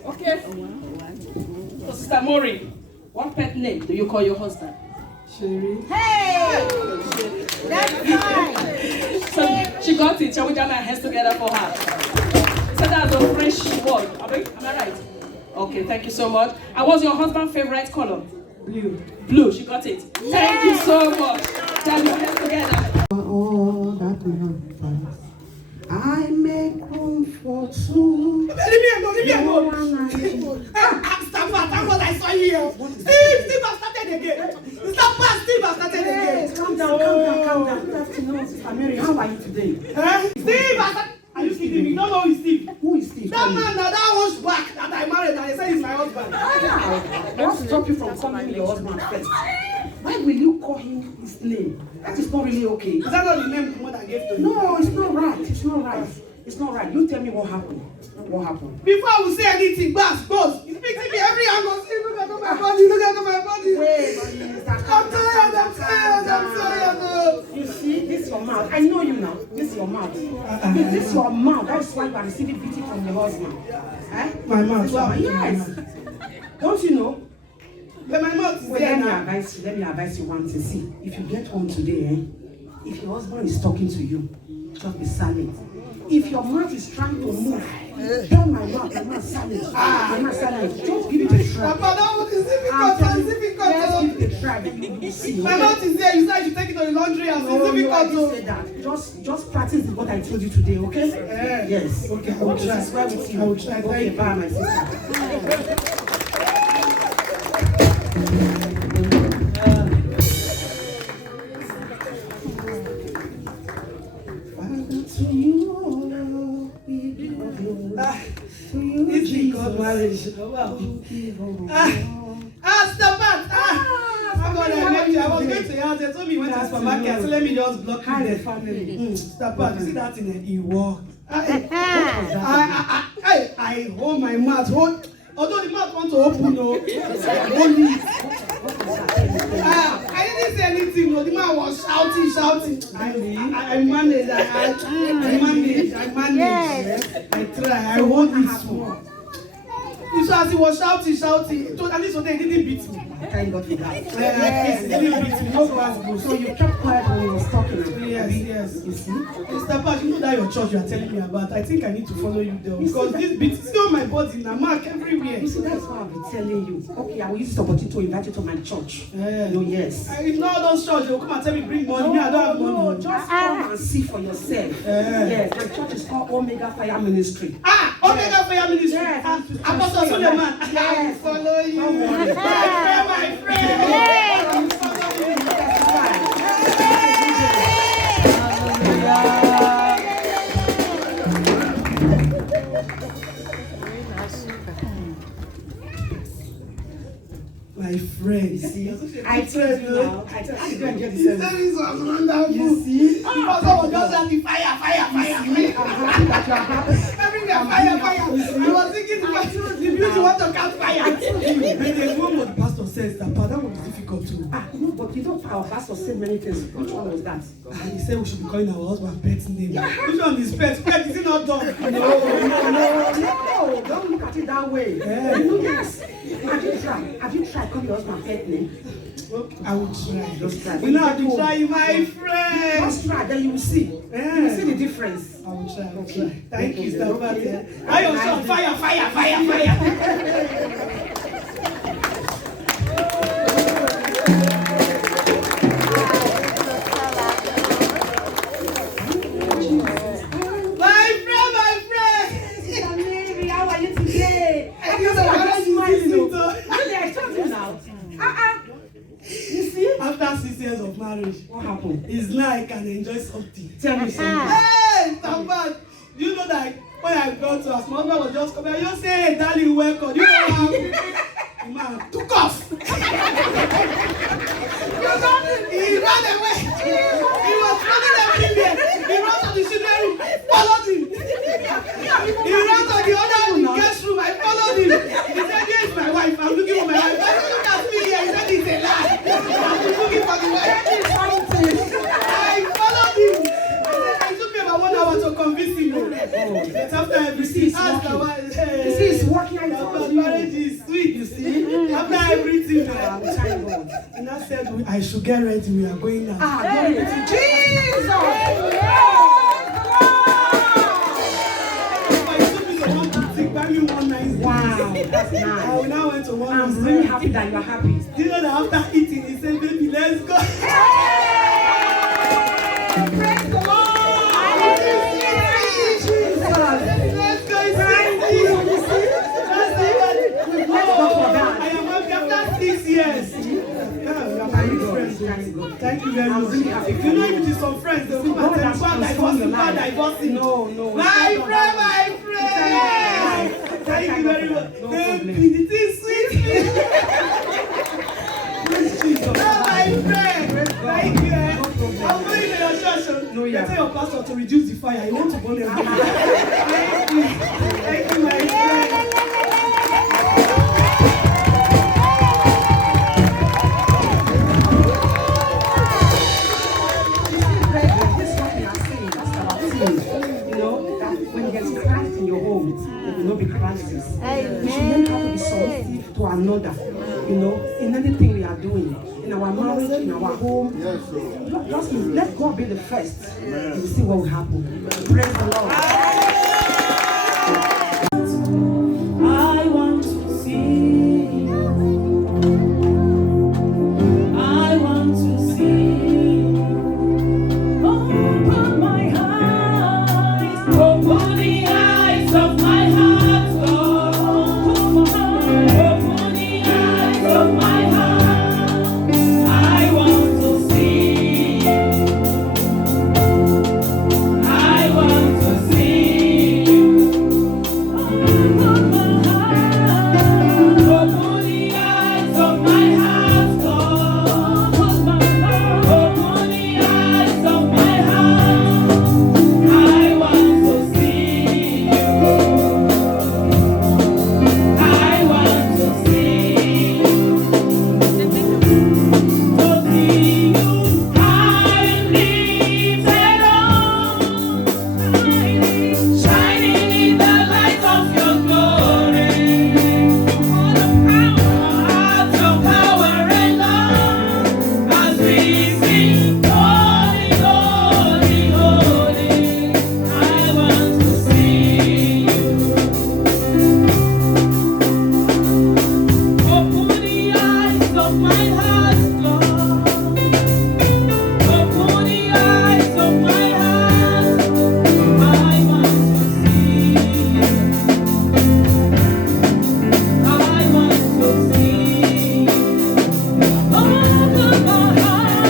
Okay. So, Sister Mori, what pet name do you call your husband? Sherry. Hey! That's fine. So she got it. Shall we jam our hands together for her? So that's a French word. Am I right? Okay, thank you so much. And what's your husband's favorite color? Blue. Blue. She got it. Thank you so much. Shall we pray together? All that matters. I make room for two. Leave me alone. Stop what I saw here. Steve has started again. Steve has started again. Calm down. Good afternoon, Sister Mary. How are you today? Steve has started. Are you kidding me? You don't know who is Steve. Who is Steve? That man that was back that I married and I said he's my husband. What stop you from calling him your husband first? Why will you call him his name? That is not really okay. Is that not the name the mother gave to you? No, it's not right. It's not right. You tell me what happened. What happened? Before I will say anything, boss, you speak to me every angle. See, look at my body, Wait, I'm tired. You see, this is your mouth. I know you now. This is your mouth. This is your mouth. That's why you are receiving beating from your husband. Eh? My mouth. Yes. Don't you know? But my mouth is Wait, there let now. me advise you one thing. See, if you get home today, if your husband is talking to you, just be silent. If your mouth is trying to move, tell my mouth silent. My mouth silent. Just give it a try. Papa, that one is difficult. Let's give it a try. Then you see. My mouth is there. You said you take it to the laundry and No, it's difficult. I didn't say that. Just practice what I told you today, okay? Yes. Okay, I will try. This is where with you. I will try. Okay, Thank bye, you. my sister. This is God marriage. Wow. Stop it. My God, I was going to your house. They told me you went to the supermarket. So let me just block you the family. Stop it. You see that in it? He walked. I hold my mouth. Although the mouth wants to open, no. Hold it. I didn't say anything. No, the man was shouting. I managed. I managed. I try. I hold this one. So as he was shouting, so at least today he didn't beat me. Thank God for that. He didn't beat me. No go. So you kept quiet when he was talking. Yes. You see? Mr. Pat, you know that your church you are telling me about. I think I need to follow you there because this beat is on my body, na mark everywhere. You see, that's why I'll be telling you. Okay, I will use this opportunity to invite you to my church. No, yes. I know those churches, they will come and tell me bring money. Me, I don't have money. No, just come and see for yourself. Yes, my church is called Omega Fire Ministry. Omega Fire Ministry. Yes. Apostle Suleiman. Yes. I follow you. My friend. My friend, see, I told you now. I told you don't get the service. This was wonderful. You see? Because I was just like the fire. I'm happy that you are happy. Everywhere fire. I was thinking the beauty want to catch fire. I told you. And there's one more the pastor says that part that one is difficult too. No, but you know, our pastor said many things. Which one was that? And he said we should be calling our husband pet's name. Which one is pet? Pet is it not dog? No, don't look at it that way. Yeah. You know, yes. Have you tried calling your husband pet name? Okay, I will try. Just try. You know how to try, my friend. Just try, then you will see. You will see the difference. I will try. Thank you, Sir Robert. I also fire. My friend. Sister Mary, how are you today? I told you now. You see? After 6 years of marriage, What happened? it's like I can enjoy something. Tell me something. Hey, Sambad, do you know that when I got to us, my husband was just coming, you say, hey, darling, welcome. You know how the man took off. He ran away. He was running everywhere. He ran to the children room. I followed him. He ran to the other guest room. I followed him. He said, here is my wife. I'm looking for my wife. I said, look at me here. He said, it's a lie. I'm looking for the wife. I followed him. It took me about 1 hour to convince him. But after everything, You see, it's working. I told you. marriage is sweet, you see. After everything, and I said, I should get ready. We are going now. Glory to Jesus. Wow, that's nice. We now went to one. I'm really happy that you are happy. Do you know that after eating, he said, baby, let's go. Praise the Lord. Let's go and thank you. Let's go for that. I am happy after 6 years. Thank you very much. If you know if it is some friends, they will come and divorcing. No. My friend. Thank you very much. It is sweet. Praise Jesus. Oh, my friend. Thank you. I'm going to your church. No, yeah. Tell your pastor to reduce the fire. He wants to burn everything. Thank you, my friend. We should learn how to be submissive to another, in anything we are doing, in our marriage, in our home. Just let God be the first, and we see what will happen. Praise the Lord. I want to see you. I want to see you. Open my eyes. Open the eyes of my heart, Lord. Open the eyes of my heart. I want to see you. I want to see you. Open my heart. Open the eyes of my heart, Lord. Open the eyes of my heart. I want to see you. I want to see you. To see you high and lifted up, shining in the light of your glory. Your power and love, as we sing, holy, holy, holy. I want to see you. Open the eyes of my heart, Lord. Open the eyes of my heart. I want to see you. I want to see you. Open my heart.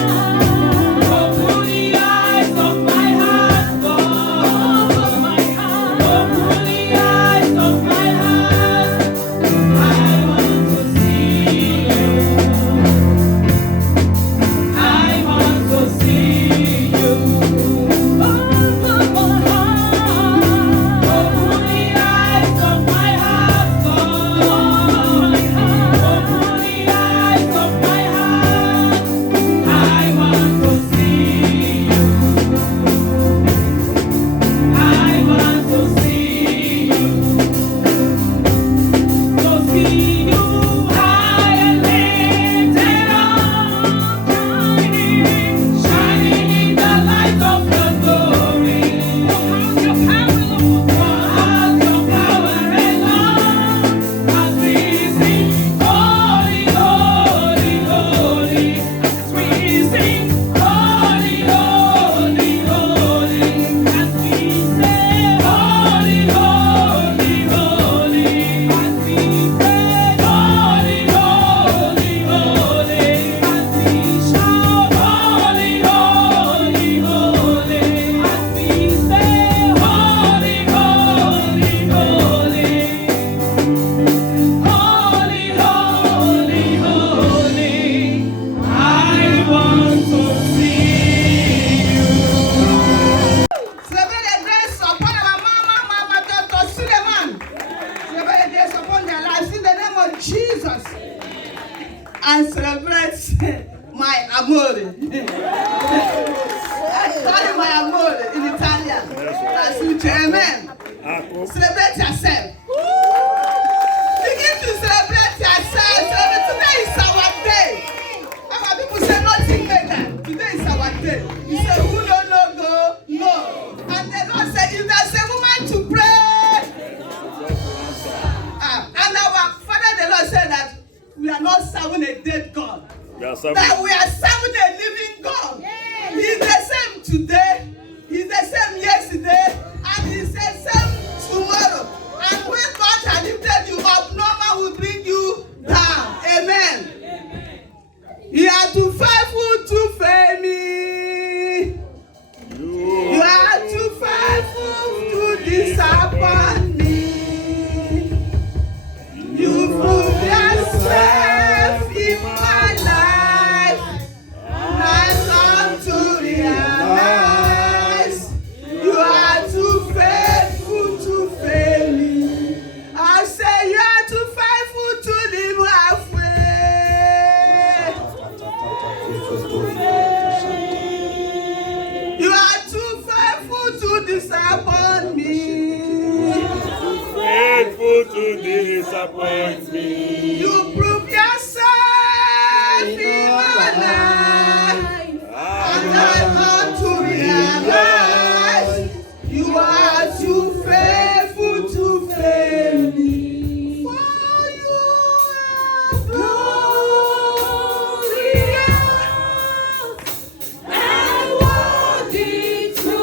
Open the eyes of my heart, Lord. Open my heart. Open the eyes of my heart. I want to see you. I want to see you. Open my heart. Open the eyes of my heart, Lord. Open the eyes of my heart. I want to see you. I want to see you. To see you high and lifted up, shining in the light of your glory. Your power, Lord. Your power and love, as we sing, holy, holy, holy. As we sing, holy, holy, holy. As we say, holy, holy, holy. As we say, holy, holy, holy. As we shout, holy, holy, holy. As we say, holy, holy, holy. Holy, holy, holy. I want to see you. Celebrate the grace upon our Mama Dr. Suleiman. Celebrate the grace upon their lives in the name of Jesus. And celebrate my amore. I call him my amore in Italian. That's it. Amen. Celebrate yourself. Begin to celebrate yourself. Celebrate. Today is our day. Our people say nothing better. Today is our day. You say who don't know go? No. And the Lord said if there's a woman to pray. And our Father the Lord said that we are not serving a dead God. That we are serving a living God. He's the same today, he's the same yesterday, and he's the same tomorrow. And when God has lifted you up, no man will bring you down. Amen. You are too faithful to fail me. You are too faithful to disappoint me. You prove yourself in my life. I come to realize you are too faithful to fail me. I say you are too faithful to live halfway. You are too faithful to disappoint me. Faithful to disappoint me. You prove yourself in my life. And I come to realize you are too faithful to fail me. For you are glorious and worthy to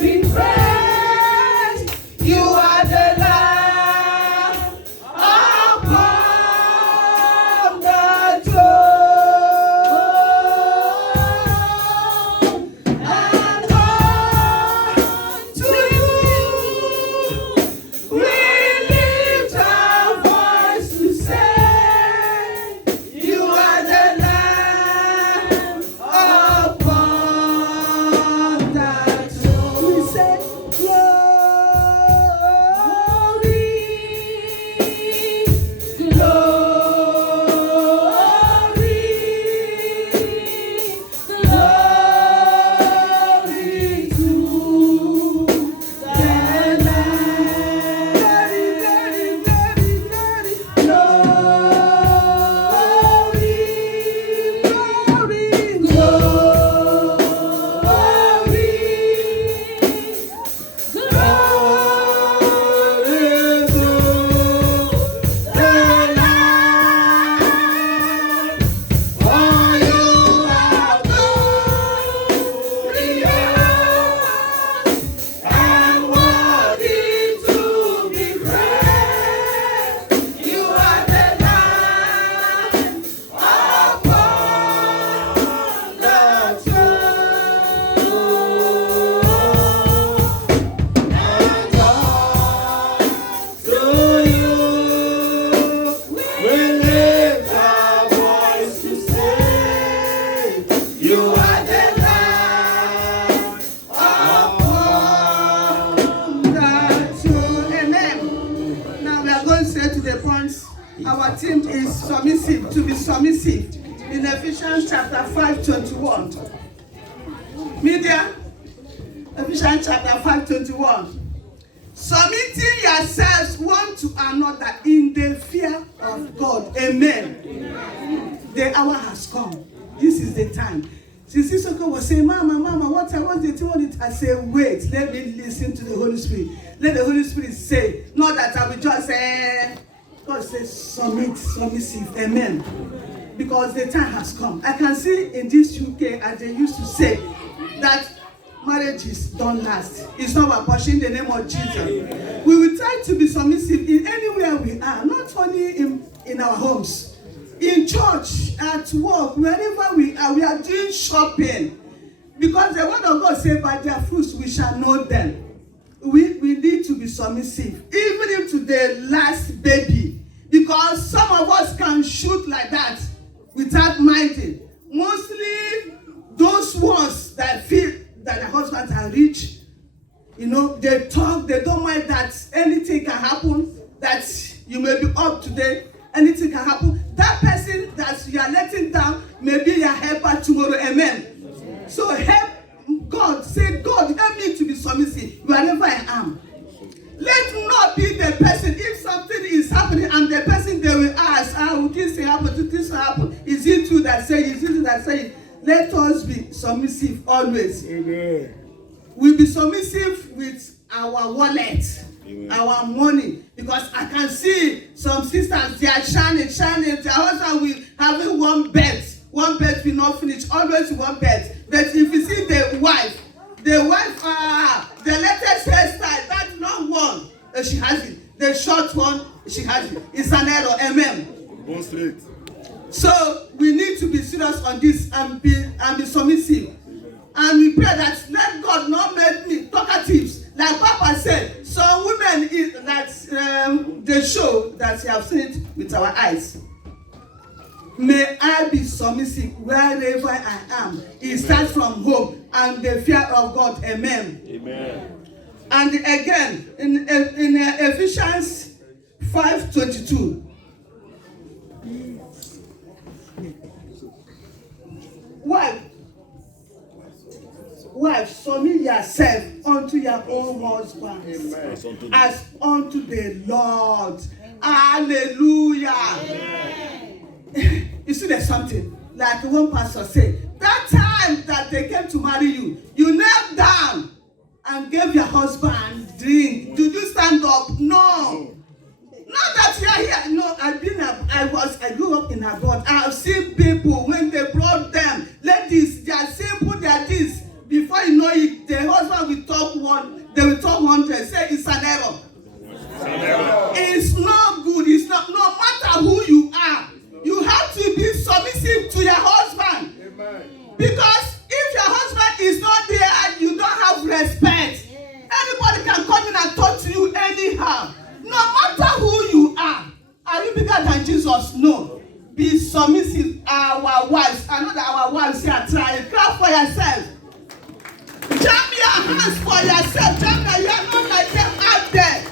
be praised. You are the Lamb upon the throne. And unto you we lift our voice to say, you are the Lamb upon the throne. We say, glory, glory, glory to the Lamb. Glory, glory, glory, glory, glory, glory, glory. You are the Lamb upon the throne. Amen. Now we are going straight to the points. Our theme is submissive, to be submissive. In Ephesians chapter 5:21. Media, Ephesians chapter 5:21. Submitting yourselves one to another in the fear of God. Amen. The hour has come. This is the time. Sisi Soko was saying, Mama, what I want the thing. I say, wait, let me listen to the Holy Spirit. Let the Holy Spirit say, not that I will just say, God says, submissive. Amen. Because the time has come. I can see in this UK, as they used to say, that marriages don't last. It's not about pushing the name of Jesus. We will try to be submissive in anywhere we are, not only in our homes. In church, at work, wherever we are doing shopping. Because the word of God says, by their fruits we shall know them. We need to be submissive, even if to the last baby. Because some of us can shoot like that without minding. Mostly those ones that feel that the husbands are rich, they talk, they don't mind that anything can happen, that you may be up today. Anything can happen. That person that you are letting down may be your helper tomorrow. Amen. So help God. Say, God, help me to be submissive wherever I am. Let not be the person, if something is happening and the person they will ask, this happen, this happen. Is it true that say it? Is it true that say it? Let us be submissive always. Amen. We'll be submissive with our wallet. Amen. Our money, because I can see some sisters, they are shining. Their husband will having one bed will not finish, always one bed. But if you see the wife, The wife, the latest hairstyle, that long one, she has it. The short one, she has it. It's an error, Born straight. So we need to be serious on this and be submissive. And we pray that let God not make me talkatives. Like Papa said, some women they show that you have seen it with our eyes. May I be submissive wherever I am. It starts from home and the fear of God. Amen. Amen. And again, in Ephesians 5:22. Wife, submit yourself unto your own husbands as unto the Lord. Hallelujah. You see, there's something like one pastor said. That time that they came to marry you, you knelt down and gave your husband drink. Did you stand up? No. Not that you are here. No, I grew up in abroad. I have seen people when they brought them, ladies, they are simple, they are this. Before you know it, the husband will talk one, they will talk 100. Say it's an error. It's not good. It's not. No matter who you are, you have to be submissive to your husband. Amen. Because if your husband is not there, you don't have respect. Anybody can come in and talk to you anyhow. No matter who you are you bigger than Jesus? No. Be submissive. Our wives. I know that our wives here are trying. Clap for yourself. Jam your hands for yourself. Jam that you are not like them out there.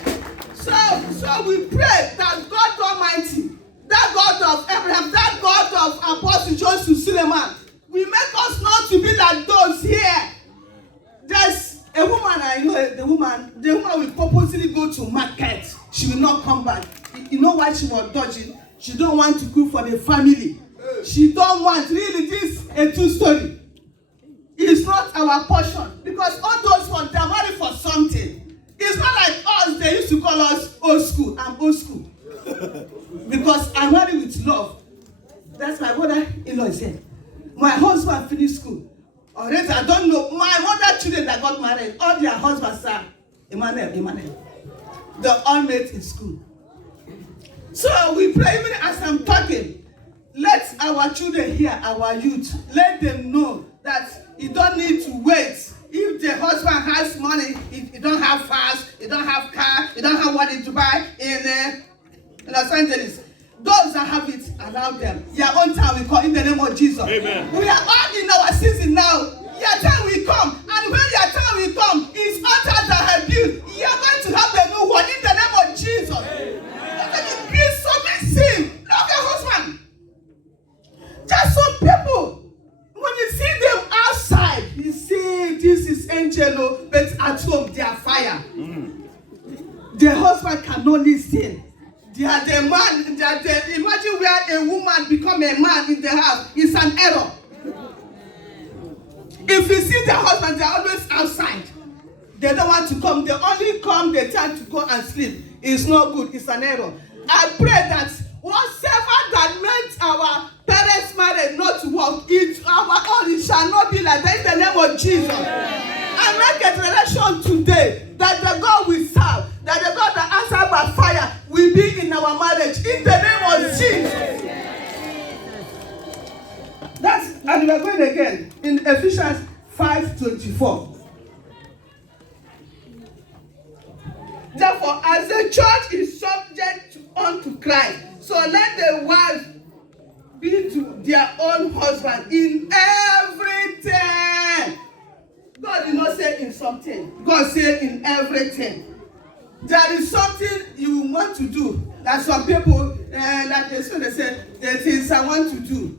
So we pray that God Almighty, that God of Abraham, that God of Apostle Joseph Suleiman, will make us not to be like those here. There's a woman I know, the woman will purposely go to market. She will not come back. You know why she was dodging? She don't want to cook for the family. She don't want, really, this a true story. It's not our portion. Because all those ones, they're married for something. It's not like us, they used to call us old school. I'm old school. Because I'm married with love. That's my brother-in-law said. My husband finished school. Already, I don't know. My mother children that got married, all their husbands are Emmanuel. They're all made in school. So we pray, even as I'm talking, let our children hear, our youth, let them know that you don't need to wait. If the husband has money, he don't have house, he don't have car, he don't have money to buy in Los Angeles. Those that have it, allow them. Your own time will come in the name of Jesus. Amen. We are all in our season now. Your time will come. And when your time will come, it's altars that have built. You are going to have the new one in the name of Jesus. Amen. Be submissive. Love your husband. Just some people, when you see them outside, you see this is angel, but at home they are fire. The husband cannot listen. They are the man. Imagine where a woman become a man in the house. It's an error. If you see the husband, they are always outside. They don't want to come. They only come the time to go and sleep. It's not good. It's an error. I pray that whatever that made our parents' marriage not to work, it shall not be like that in the name of Jesus. I make a declaration today that the God we serve, that the God that answers by fire will be in our marriage in the name of Jesus. And we are going again in Ephesians 5:24. Therefore, as the church is subject unto Christ, so let the wives be to their own husband in everything. God did not say in something. God said in everything. There is something you want to do. That some people, like they say, the things I want to do.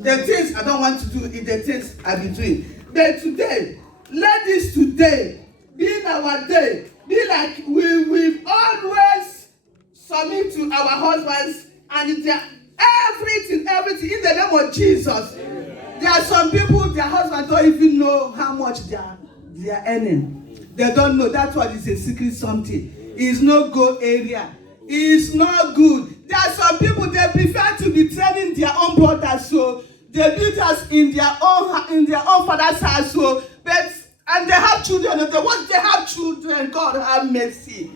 The things I don't want to do is the things I've been doing. But today, let this today be our day. Be like we always submit to our husbands and everything in the name of Jesus. There are some people, their husbands don't even know how much they are earning. They don't know. That's why it's a secret something. It's no go area. It's not good. There are some people, they prefer to be training their own brothers, so they beat us in their own father's house, so And they have children. If they have children, God have mercy.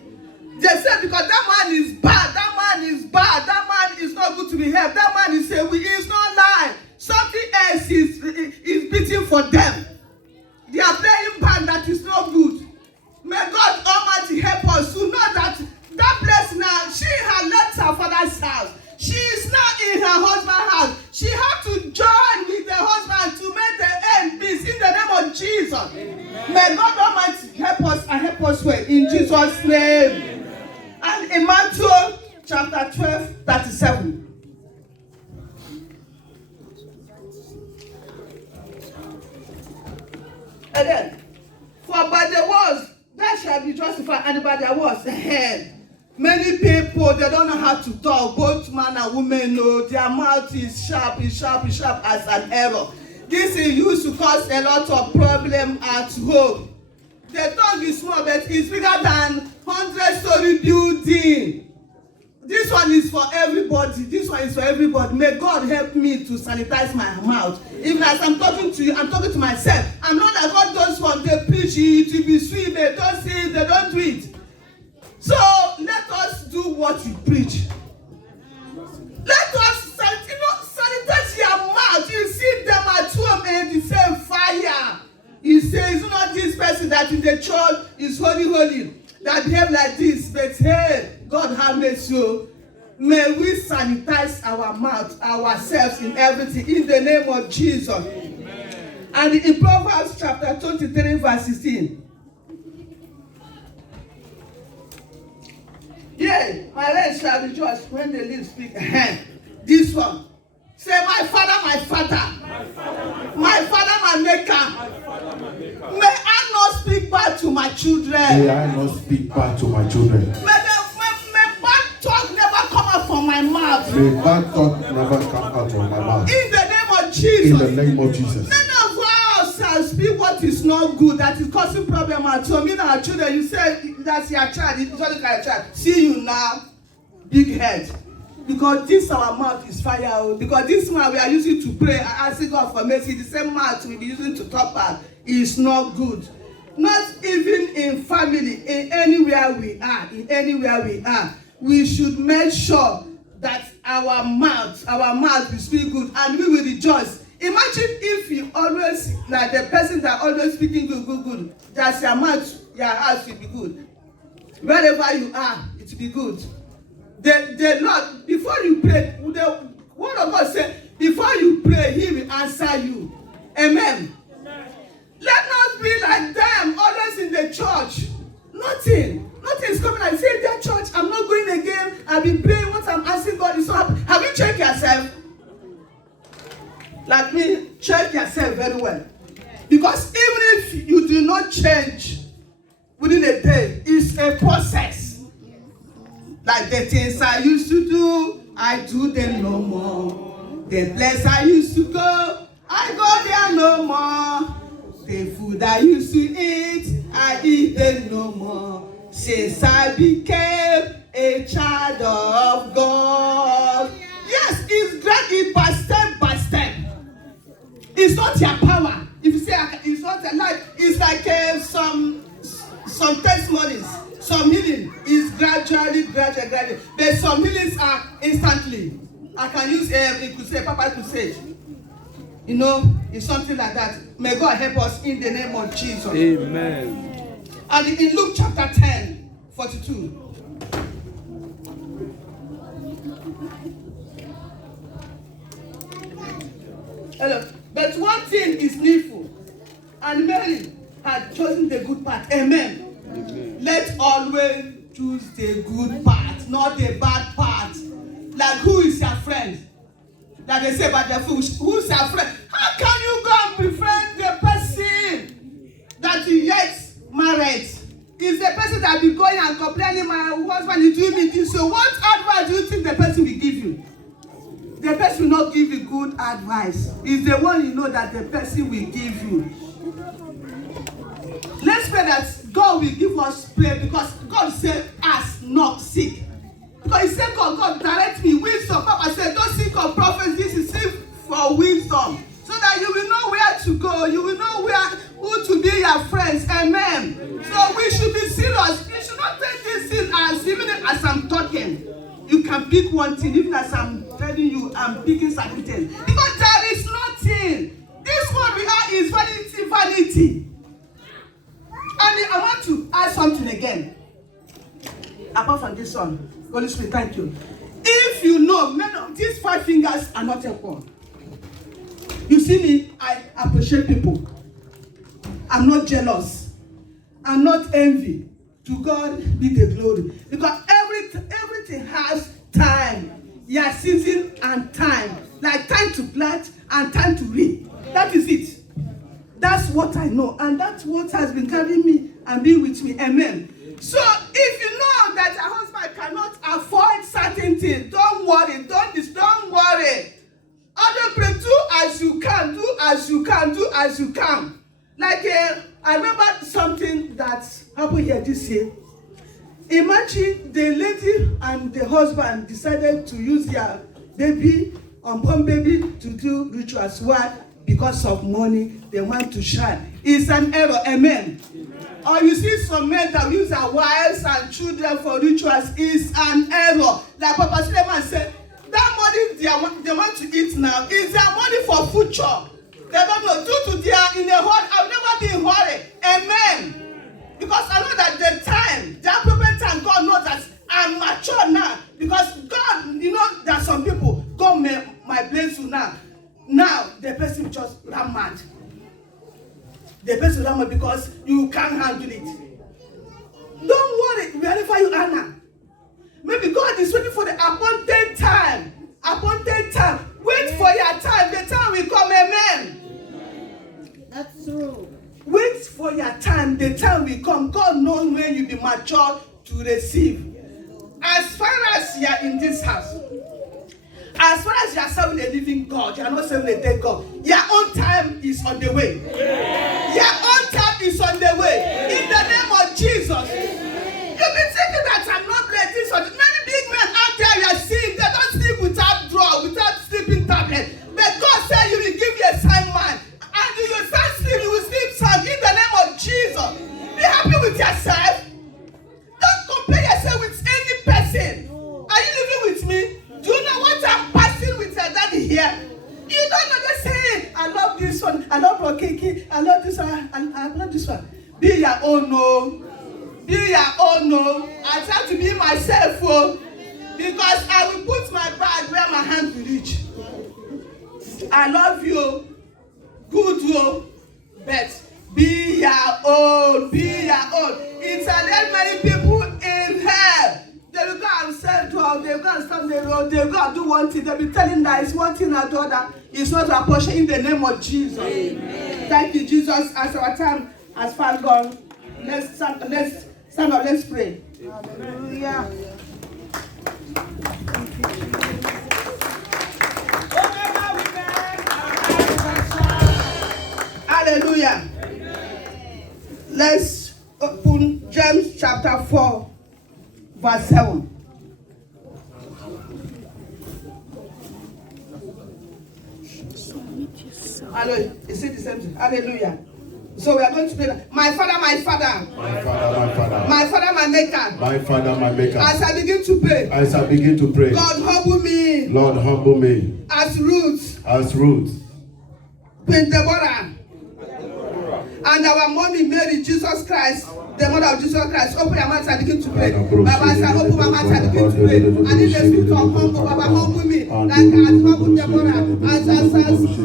They say because that man is bad, that man is not good to be helped, that man is saying he is not lying. Something else is beating for them. They are playing band that is not good. May God Almighty help us to know that place now, she had left her father's house. She is now in her husband's house. She had to join with the husband to make the end peace in the name of Jesus. Amen. May God Almighty help us and help us well in Jesus' name. Amen. And in Matthew chapter 12:37. Again, for by the words that shall be justified, and by the words many people, they don't know how to talk. Both man and women know their mouth is sharp as an arrow. This is used to cause a lot of problem at home. The tongue is small, but it's bigger than 100-story building. This one is for everybody. This one is for everybody. May God help me to sanitize my mouth. Even as I'm talking to you, I'm talking to myself. I'm not like all those ones, they preach it to be sweet, they don't say it, they don't do it. So let us do what we preach. Let us sanitize your mouth. You see them at home and the same fire. He says, not this person that in the church is holy, that behave like this, but hey, God have mercy. May we sanitize our mouth, ourselves in everything, in the name of Jesus. Amen. And in Proverbs chapter 23, verse 16. Yea, my legs shall rejoice when the lips speak. This one. Say, my father, my maker. May I not speak back to my children. May I not speak back to my children. May bad talk never come out from my mouth. May bad talk never come out of my mouth. In the name of Jesus. In the name of Jesus. None of us shall speak what is not good, that is causing problem at home. In our children, you say that's your child, it's only kind of child. See you now, big head. Because this our mouth is fire. Because this mouth we are using to pray and asking God for mercy. The same mouth we be using to talk bad is not good. Not even in family, in anywhere we are, we should make sure that our mouth will speak good and we will rejoice. Imagine if you always, like the person that always speaking good, that your mouth, your heart will be good. Wherever you are, it will be good. The Lord, before you pray, the word of God said, before you pray, He will answer you. Amen. Let us be like them, always in the church. Nothing is coming. I say that church, I'm not going again. I've been praying. What I'm asking God is not. Have you checked yourself? Like me, check yourself very well. Because even if you do not change within a day, it's a process. Like the things I used to do, I do them no more. The place I used to go, I go there no more. The food I used to eat, I eat them no more. Since I became a child of God. Yes, it's gradually by step. It's not your power. If you say it's not like, it's like some testimonies. Some healing is gradually. But some healings are instantly. I can use it could say Papa could say. You know, it's something like that. May God help us in the name of Jesus. Amen. And in Luke chapter 10, 42. Hello. But one thing is needful, and Mary had chosen the good part. Amen. Amen. Let's always choose the good part, not the bad part. Like, who is your friend? Like they say about the food, who's your friend? How can you go and befriend the person that you yet married? Is the person that be going and complaining, my husband is doing me this? So what advice do you think the person will give you? The person will not give you good advice. It's the one you know that the person will give you. Let's pray that God will give us prayer, because God said, ask, not seek. Because He said, God direct me wisdom. Papa said, don't seek of prophets, this is seek for wisdom. So that you will know where to go. You will know who people to be your friends. Amen. So we should be serious. You should not take this thing as even as I'm talking. You can pick one thing, even as I'm telling you, I'm picking certain things. Because there is nothing. This one we are is vanity, vanity. And I want to add something again. Apart from this one, Holy Spirit, thank you. If you know, many of these 5 fingers are not equal. You see me, I appreciate people. I'm not jealous. I'm not envy. To God be the glory. Because everything has time. Yeah, season and time. Like time to plant and time to reap. That is it. That's what I know. And that's what has been carrying me and being with me. Amen. So if you know that a husband cannot afford certain things, don't worry. Don't worry. Other pray, do as you can, do as you can, do as you can. Like I remember something that happened here this year. Imagine the lady and the husband decided to use their baby, unborn baby, to do rituals. Why? Because of money, they want to shine. It's an error. Amen. Or you see some men that use their wives and children for rituals. Is an error. Like Papa Suleiman said, that money they want to eat now is their money for future. They don't know. Due to they are in a hurry. I'll never be in a hurry. Amen. Because I know that the appropriate time, God knows that I'm mature now. Because God, you know, there are some people, God might bless you now. Now, the person just ran mad. The person ran mad because you can't handle it. Don't worry, wherever you are now. Maybe God is waiting for the appointed time. Appointed time. Wait for your time. The time will come. Amen. That's true. Wait for your time. The time will come. God knows when you be mature to receive. As far as you are in this house, as far as you are serving a living God, you are not serving a dead God. Your own time is on the way. Your own time is on the way. In the name of Jesus. You've been thinking that I'm not ready. So many big men out there you are seeing, they don't sleep without drug, without sleeping tablet. But God said you will give you a sound mind. And you will start sleep, you will sleep sound in the name of Jesus. Be happy with yourself. Don't compare yourself with any person. Are you living with me? Do you know what I'm passing with your daddy here? You don't know the saying, I love this one, I love Okeke, I love this one, and I love this one. Be your own, no. Be your own, no. I try to be myself, oh, because I will put my bag where my hand will reach. I love you, good, oh, but be your own, be your own. It's a lot many people in hell. They will go and sell drugs, they will go and stop the road, they will go and do one thing, they will be telling that it's one thing or the other. It's not a portion in the name of Jesus. Amen. Thank you, Jesus. As our time has far gone, let's stand up, let's pray. Hallelujah. Hallelujah. Let's open James chapter 4, verse 7. Hallelujah. Is it the same thing? Hallelujah. So we are going to pray. My Father, my Father. My Father, my Father. My Father, my Maker. My Father, my Maker. As I begin to pray. As I begin to pray. God, humble me. Lord, humble me. As Ruth. As Ruth. Queen Deborah. And our mommy Mary, Jesus Christ, the mother of Jesus Christ. Open your mouth and begin to pray. Baba, as I open my mouth and begin to pray. And in the spirit of humble, Baba, humble me. Like as humble Deborah, as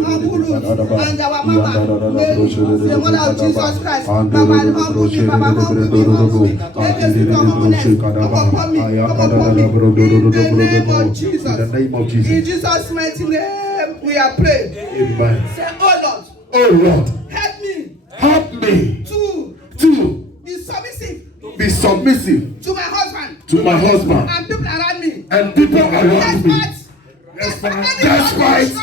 humble Ruth, and our mama Mary, the mother of Jesus Christ. Baba, humble me, Baba, humble me, humble me. Let the spirit of humbleness come upon me, come upon me. In the name of Jesus. In the name of Jesus. In Jesus' mighty name, we are praying. Amen. Say, oh Lord. Oh Lord. Help me. Help me to be submissive. Be submissive to my husband. To my husband. And people around me. And people around me. Despite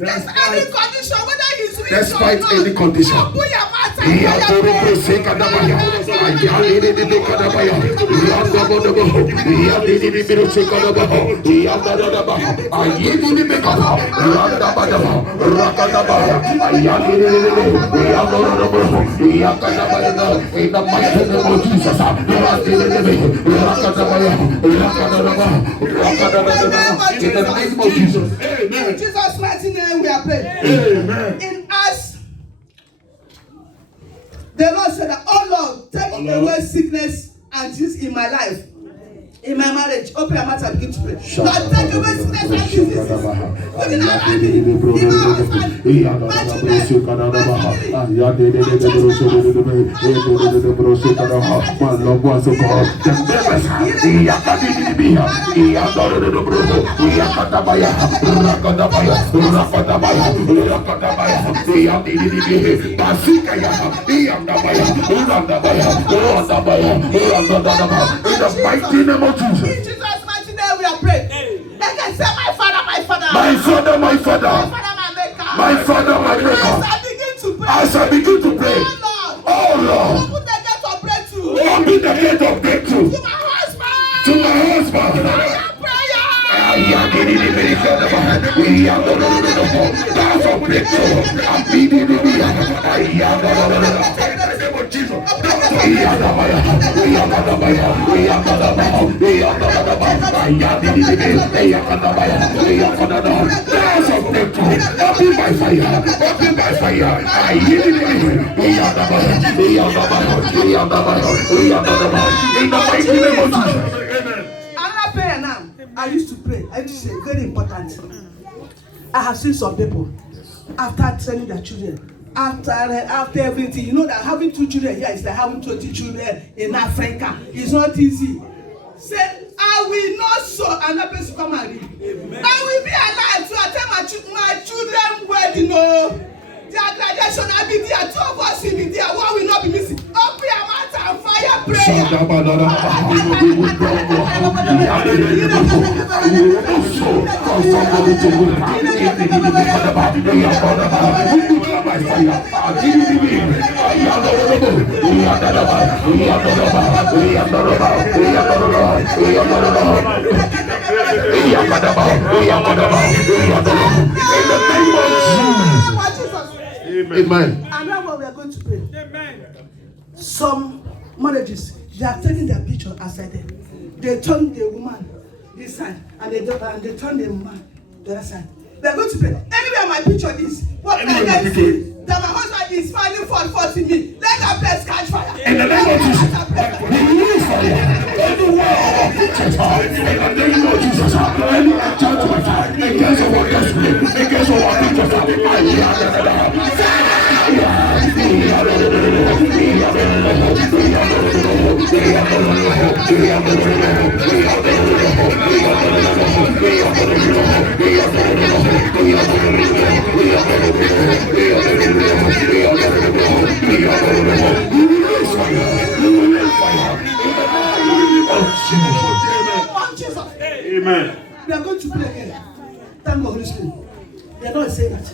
any condition, whether he's rich despite or not. any condition. Open your mouth and Iya fire toro prayer. kose kadabaya. Aya didi didi kadabaya. Iya dobo dobo. Iya didi didi didi kadabaya. Iya dobo dobo. Ayi didi didi kadabaya. Randa badaba. Rakadabaya. Aya didi didi didi. Iya dobo dobo. Iya kadabaya. In the mighty name of Jesus. Iya didi didi. Rakadabaya. Rakadabaya. Rakadabaya. In the name of Jesus. In Jesus' mighty name we are praying. Amen. In us, the Lord said that, oh Lord, take away sickness and disease in my life, in my marriage. Open your mouth and begin to pray. Lord, take away sickness and diseases within our family, in our husband, my children, In Jesus' mighty name we are praying. They can say, my father, my father. My father, my father. My father, my maker. My father, my maker. As I begin to pray. As I begin to pray. Oh Lord. Open the gate of breakthrough. Open the gate of breakthrough. To my husband. To my husband. Another prayer now. I used to pray. I used to say, very important. I have seen some people after training their children, after everything. You know that having 2 children here is like having 20 children in Africa. It's not easy. Say, I will not sow. Another person come and read. I will be alive to attend my children wedding. No. Their graduation, I be there. 2 of us will be there. 1 will not be missing. Open your mouth and fire prayer. Amen. And now what we are going to pray. Amen. Some marriages, they are taking their picture aside there. They turn the woman this side, and they turn the man the other side. They are going to pray. Anywhere my picture is, what I can see that my husband is finding fault in me. Let that place catch fire. In the name of Jesus, release fire. Everywhere our pictures are. In the name of Jesus, any judgment against our destiny, against our pictures are. Amen. We are going to pray again. Thank God, Holy Spirit. The Lord is saying that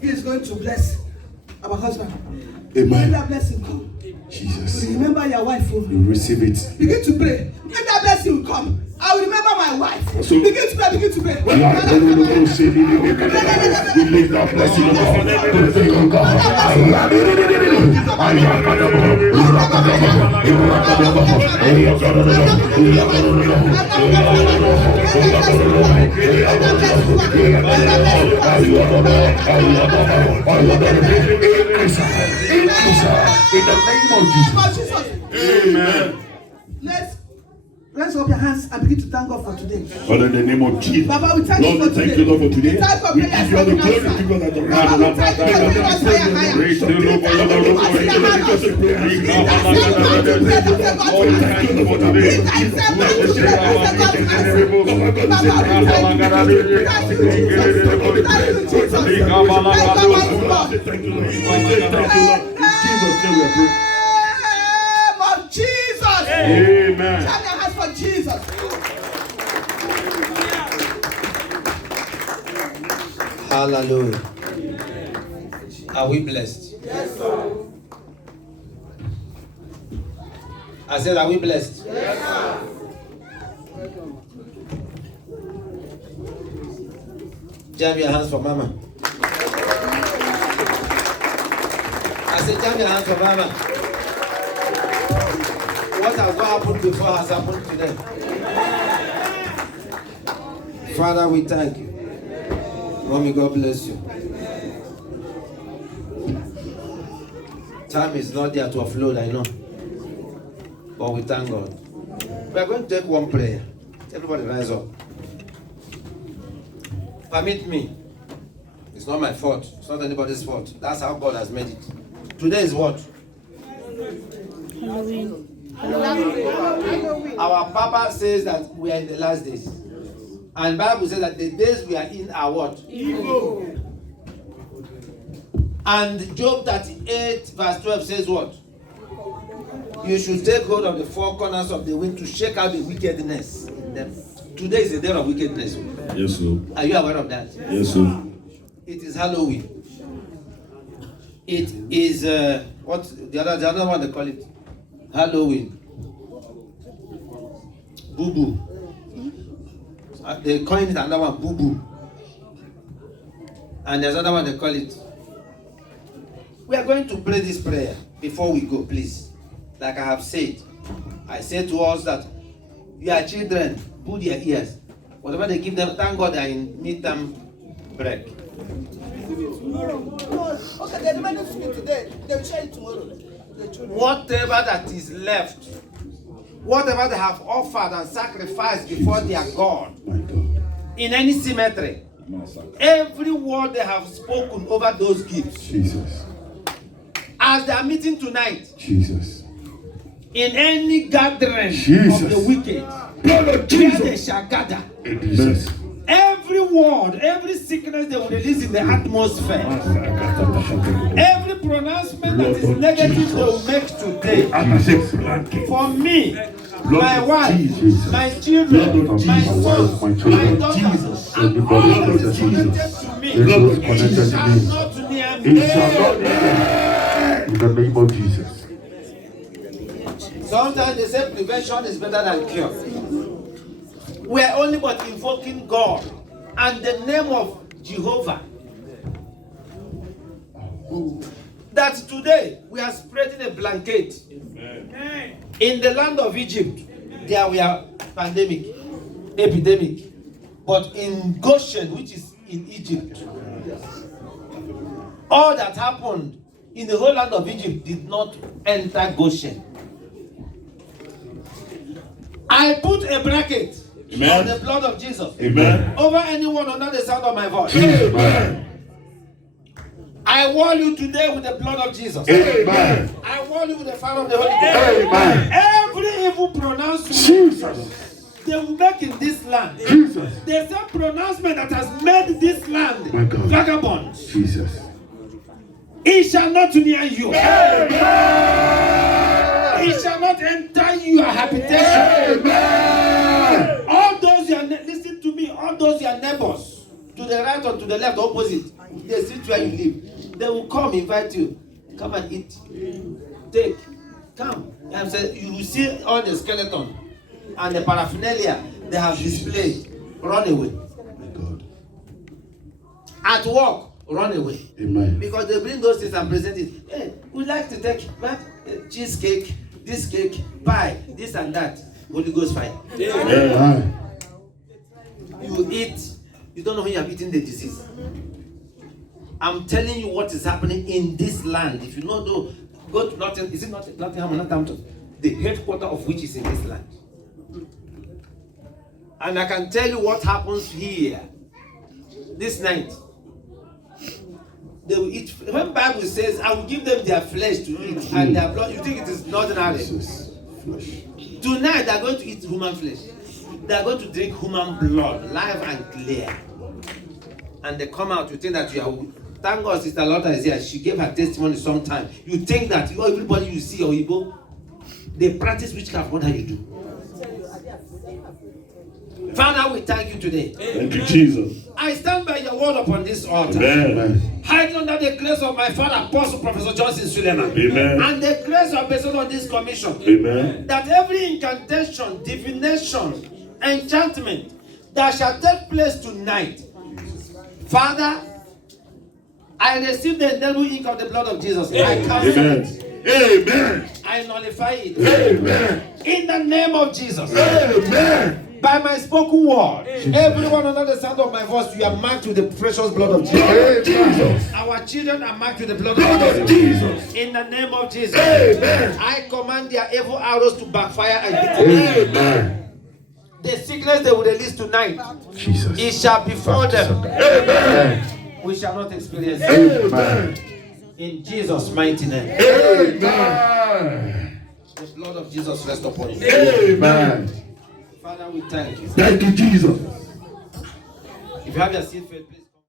He is going to bless our husband. Amen. Let that blessing come. Jesus. Remember your wife. You receive it. Begin to pray. Let that blessing will come. I will remember my wife. Begin to pray. Begin to pray. We lift that blessing of God. To think of God. In the name of Jesus. Amen. Let's up your hands and begin to thank God for today. Father, in the name of Jesus. Baba, we thank you Lord, for we thank today. you, Lord, for today. We thank you for We give you all the glory, we give you all the adoration. Baba, we thank you for giving us higher. Praise the Lord, for your love, for your because of prayer. We thank you, Lord, for today. Jesus. Amen. Clap your hands for Jesus. Hallelujah. Are we blessed? Yes, sir. I said, are we blessed? Yes, sir. Jam your hands for mama. I said, jam your hands for mama. What has not happened before has happened today. Father, we thank you. Mommy, God bless you. Time is not there to offload, I know. But we thank God. We are going to take one prayer. Everybody rise up. Permit me. It's not my fault. It's not anybody's fault. That's how God has made it. Today is what? Halloween. Our Papa says that we are in the last days. And Bible says that the days we are in are what? Evil. And Job 38 verse 12 says what? You should take hold of the four corners of the wind to shake out the wickedness in them. Today is the day of wickedness. Yes, sir. Are you aware of that? Yes, sir. It is Halloween. It is what the other one they call it? Halloween. Boo boo. They call it another one boo boo. And there's another one they call it. We are going to pray this prayer before we go, please. Like I have said, I say to us that your children put their ears. Whatever they give them, thank God they are in midterm break. Okay, they never speak today. They will share it tomorrow. Whatever that is left, whatever they have offered and sacrificed before their God, in any cemetery, every word they have spoken over those gifts, Jesus. as they are meeting tonight, Jesus. in any gathering Jesus. of the wicked, Blood of where Jesus. they shall gather, Jesus. every word, every sickness they will release in the atmosphere, every pronouncement that is negative they will make today, for me, my wife, my children, my sons, my daughters, and all that is connected to me, it shall not near me. In the name of Jesus. Sometimes they say prevention is better than cure. We are only but invoking God and the name of Jehovah. That today we are spreading a blanket. Amen. In the land of Egypt, there were pandemic, epidemic. But in Goshen, which is in Egypt, all that happened in the whole land of Egypt did not enter Goshen. I put a bracket on the blood of Jesus. Amen. Over anyone under the sound of my voice. Amen. I wall you today with the blood of Jesus. Amen. I wall you with the fire of the Holy Ghost. Amen. Every evil pronouncement Jesus. they will make in this land. Jesus. The same pronouncement that has made this land My God. vagabond. Jesus. It shall not near you. Amen. It shall not enter your habitation. Amen. All those listen to me, all those your neighbors, to the right or to the left, opposite, the street where you live, they will come invite you. Come and eat. Take. Come. And say, you will see all the skeleton and the paraphernalia they have displayed. Run away. My God. At work, run away. Amen. Because they bring those things and present it. Hey, we like to take cheesecake, this cake, pie, this and that. Holy Ghost fire. Amen. You eat, you don't know when you have eaten the disease. I'm telling you what is happening in this land. If you don't know, go to Nottingham. Is it Nottingham or Northampton? The headquarters of which is in this land. And I can tell you what happens here this night. They will eat. When Bible says, I will give them their flesh to eat and their blood, you think it is not ordinary? Tonight they are going to eat human flesh. They are going to drink human blood, live and clear. And they come out, you think that you are. Thank God Sister Lotta is here. She gave her testimony sometime. You think that everybody you see Oyibo, they practice witchcraft more than you do. Father, we thank you today. Thank you, Jesus. I stand by your word upon this altar. Amen. Hiding under the grace of my father, Apostle Professor Johnson Suleiman. Amen. And the grace of person on this commission. Amen. That every incantation, divination, enchantment that shall take place tonight, Father, I receive the devil ink of the blood of Jesus. I cancel it. Amen. I nullify it. Amen. In the name of Jesus. Amen. By my spoken word, everyone under the sound of my voice, you are marked with the precious blood of Jesus. Our children are marked with the blood of Jesus. In the name of Jesus. Amen. I command their evil arrows to backfire and hit them. Amen. The sickness they will release tonight, Jesus. it shall befall them. Amen. We shall not experience it. Amen. In Jesus' mighty name. Amen. The blood of Jesus rest upon you. Amen. Father, we thank you. Thank you, Jesus. If you have your seat, please.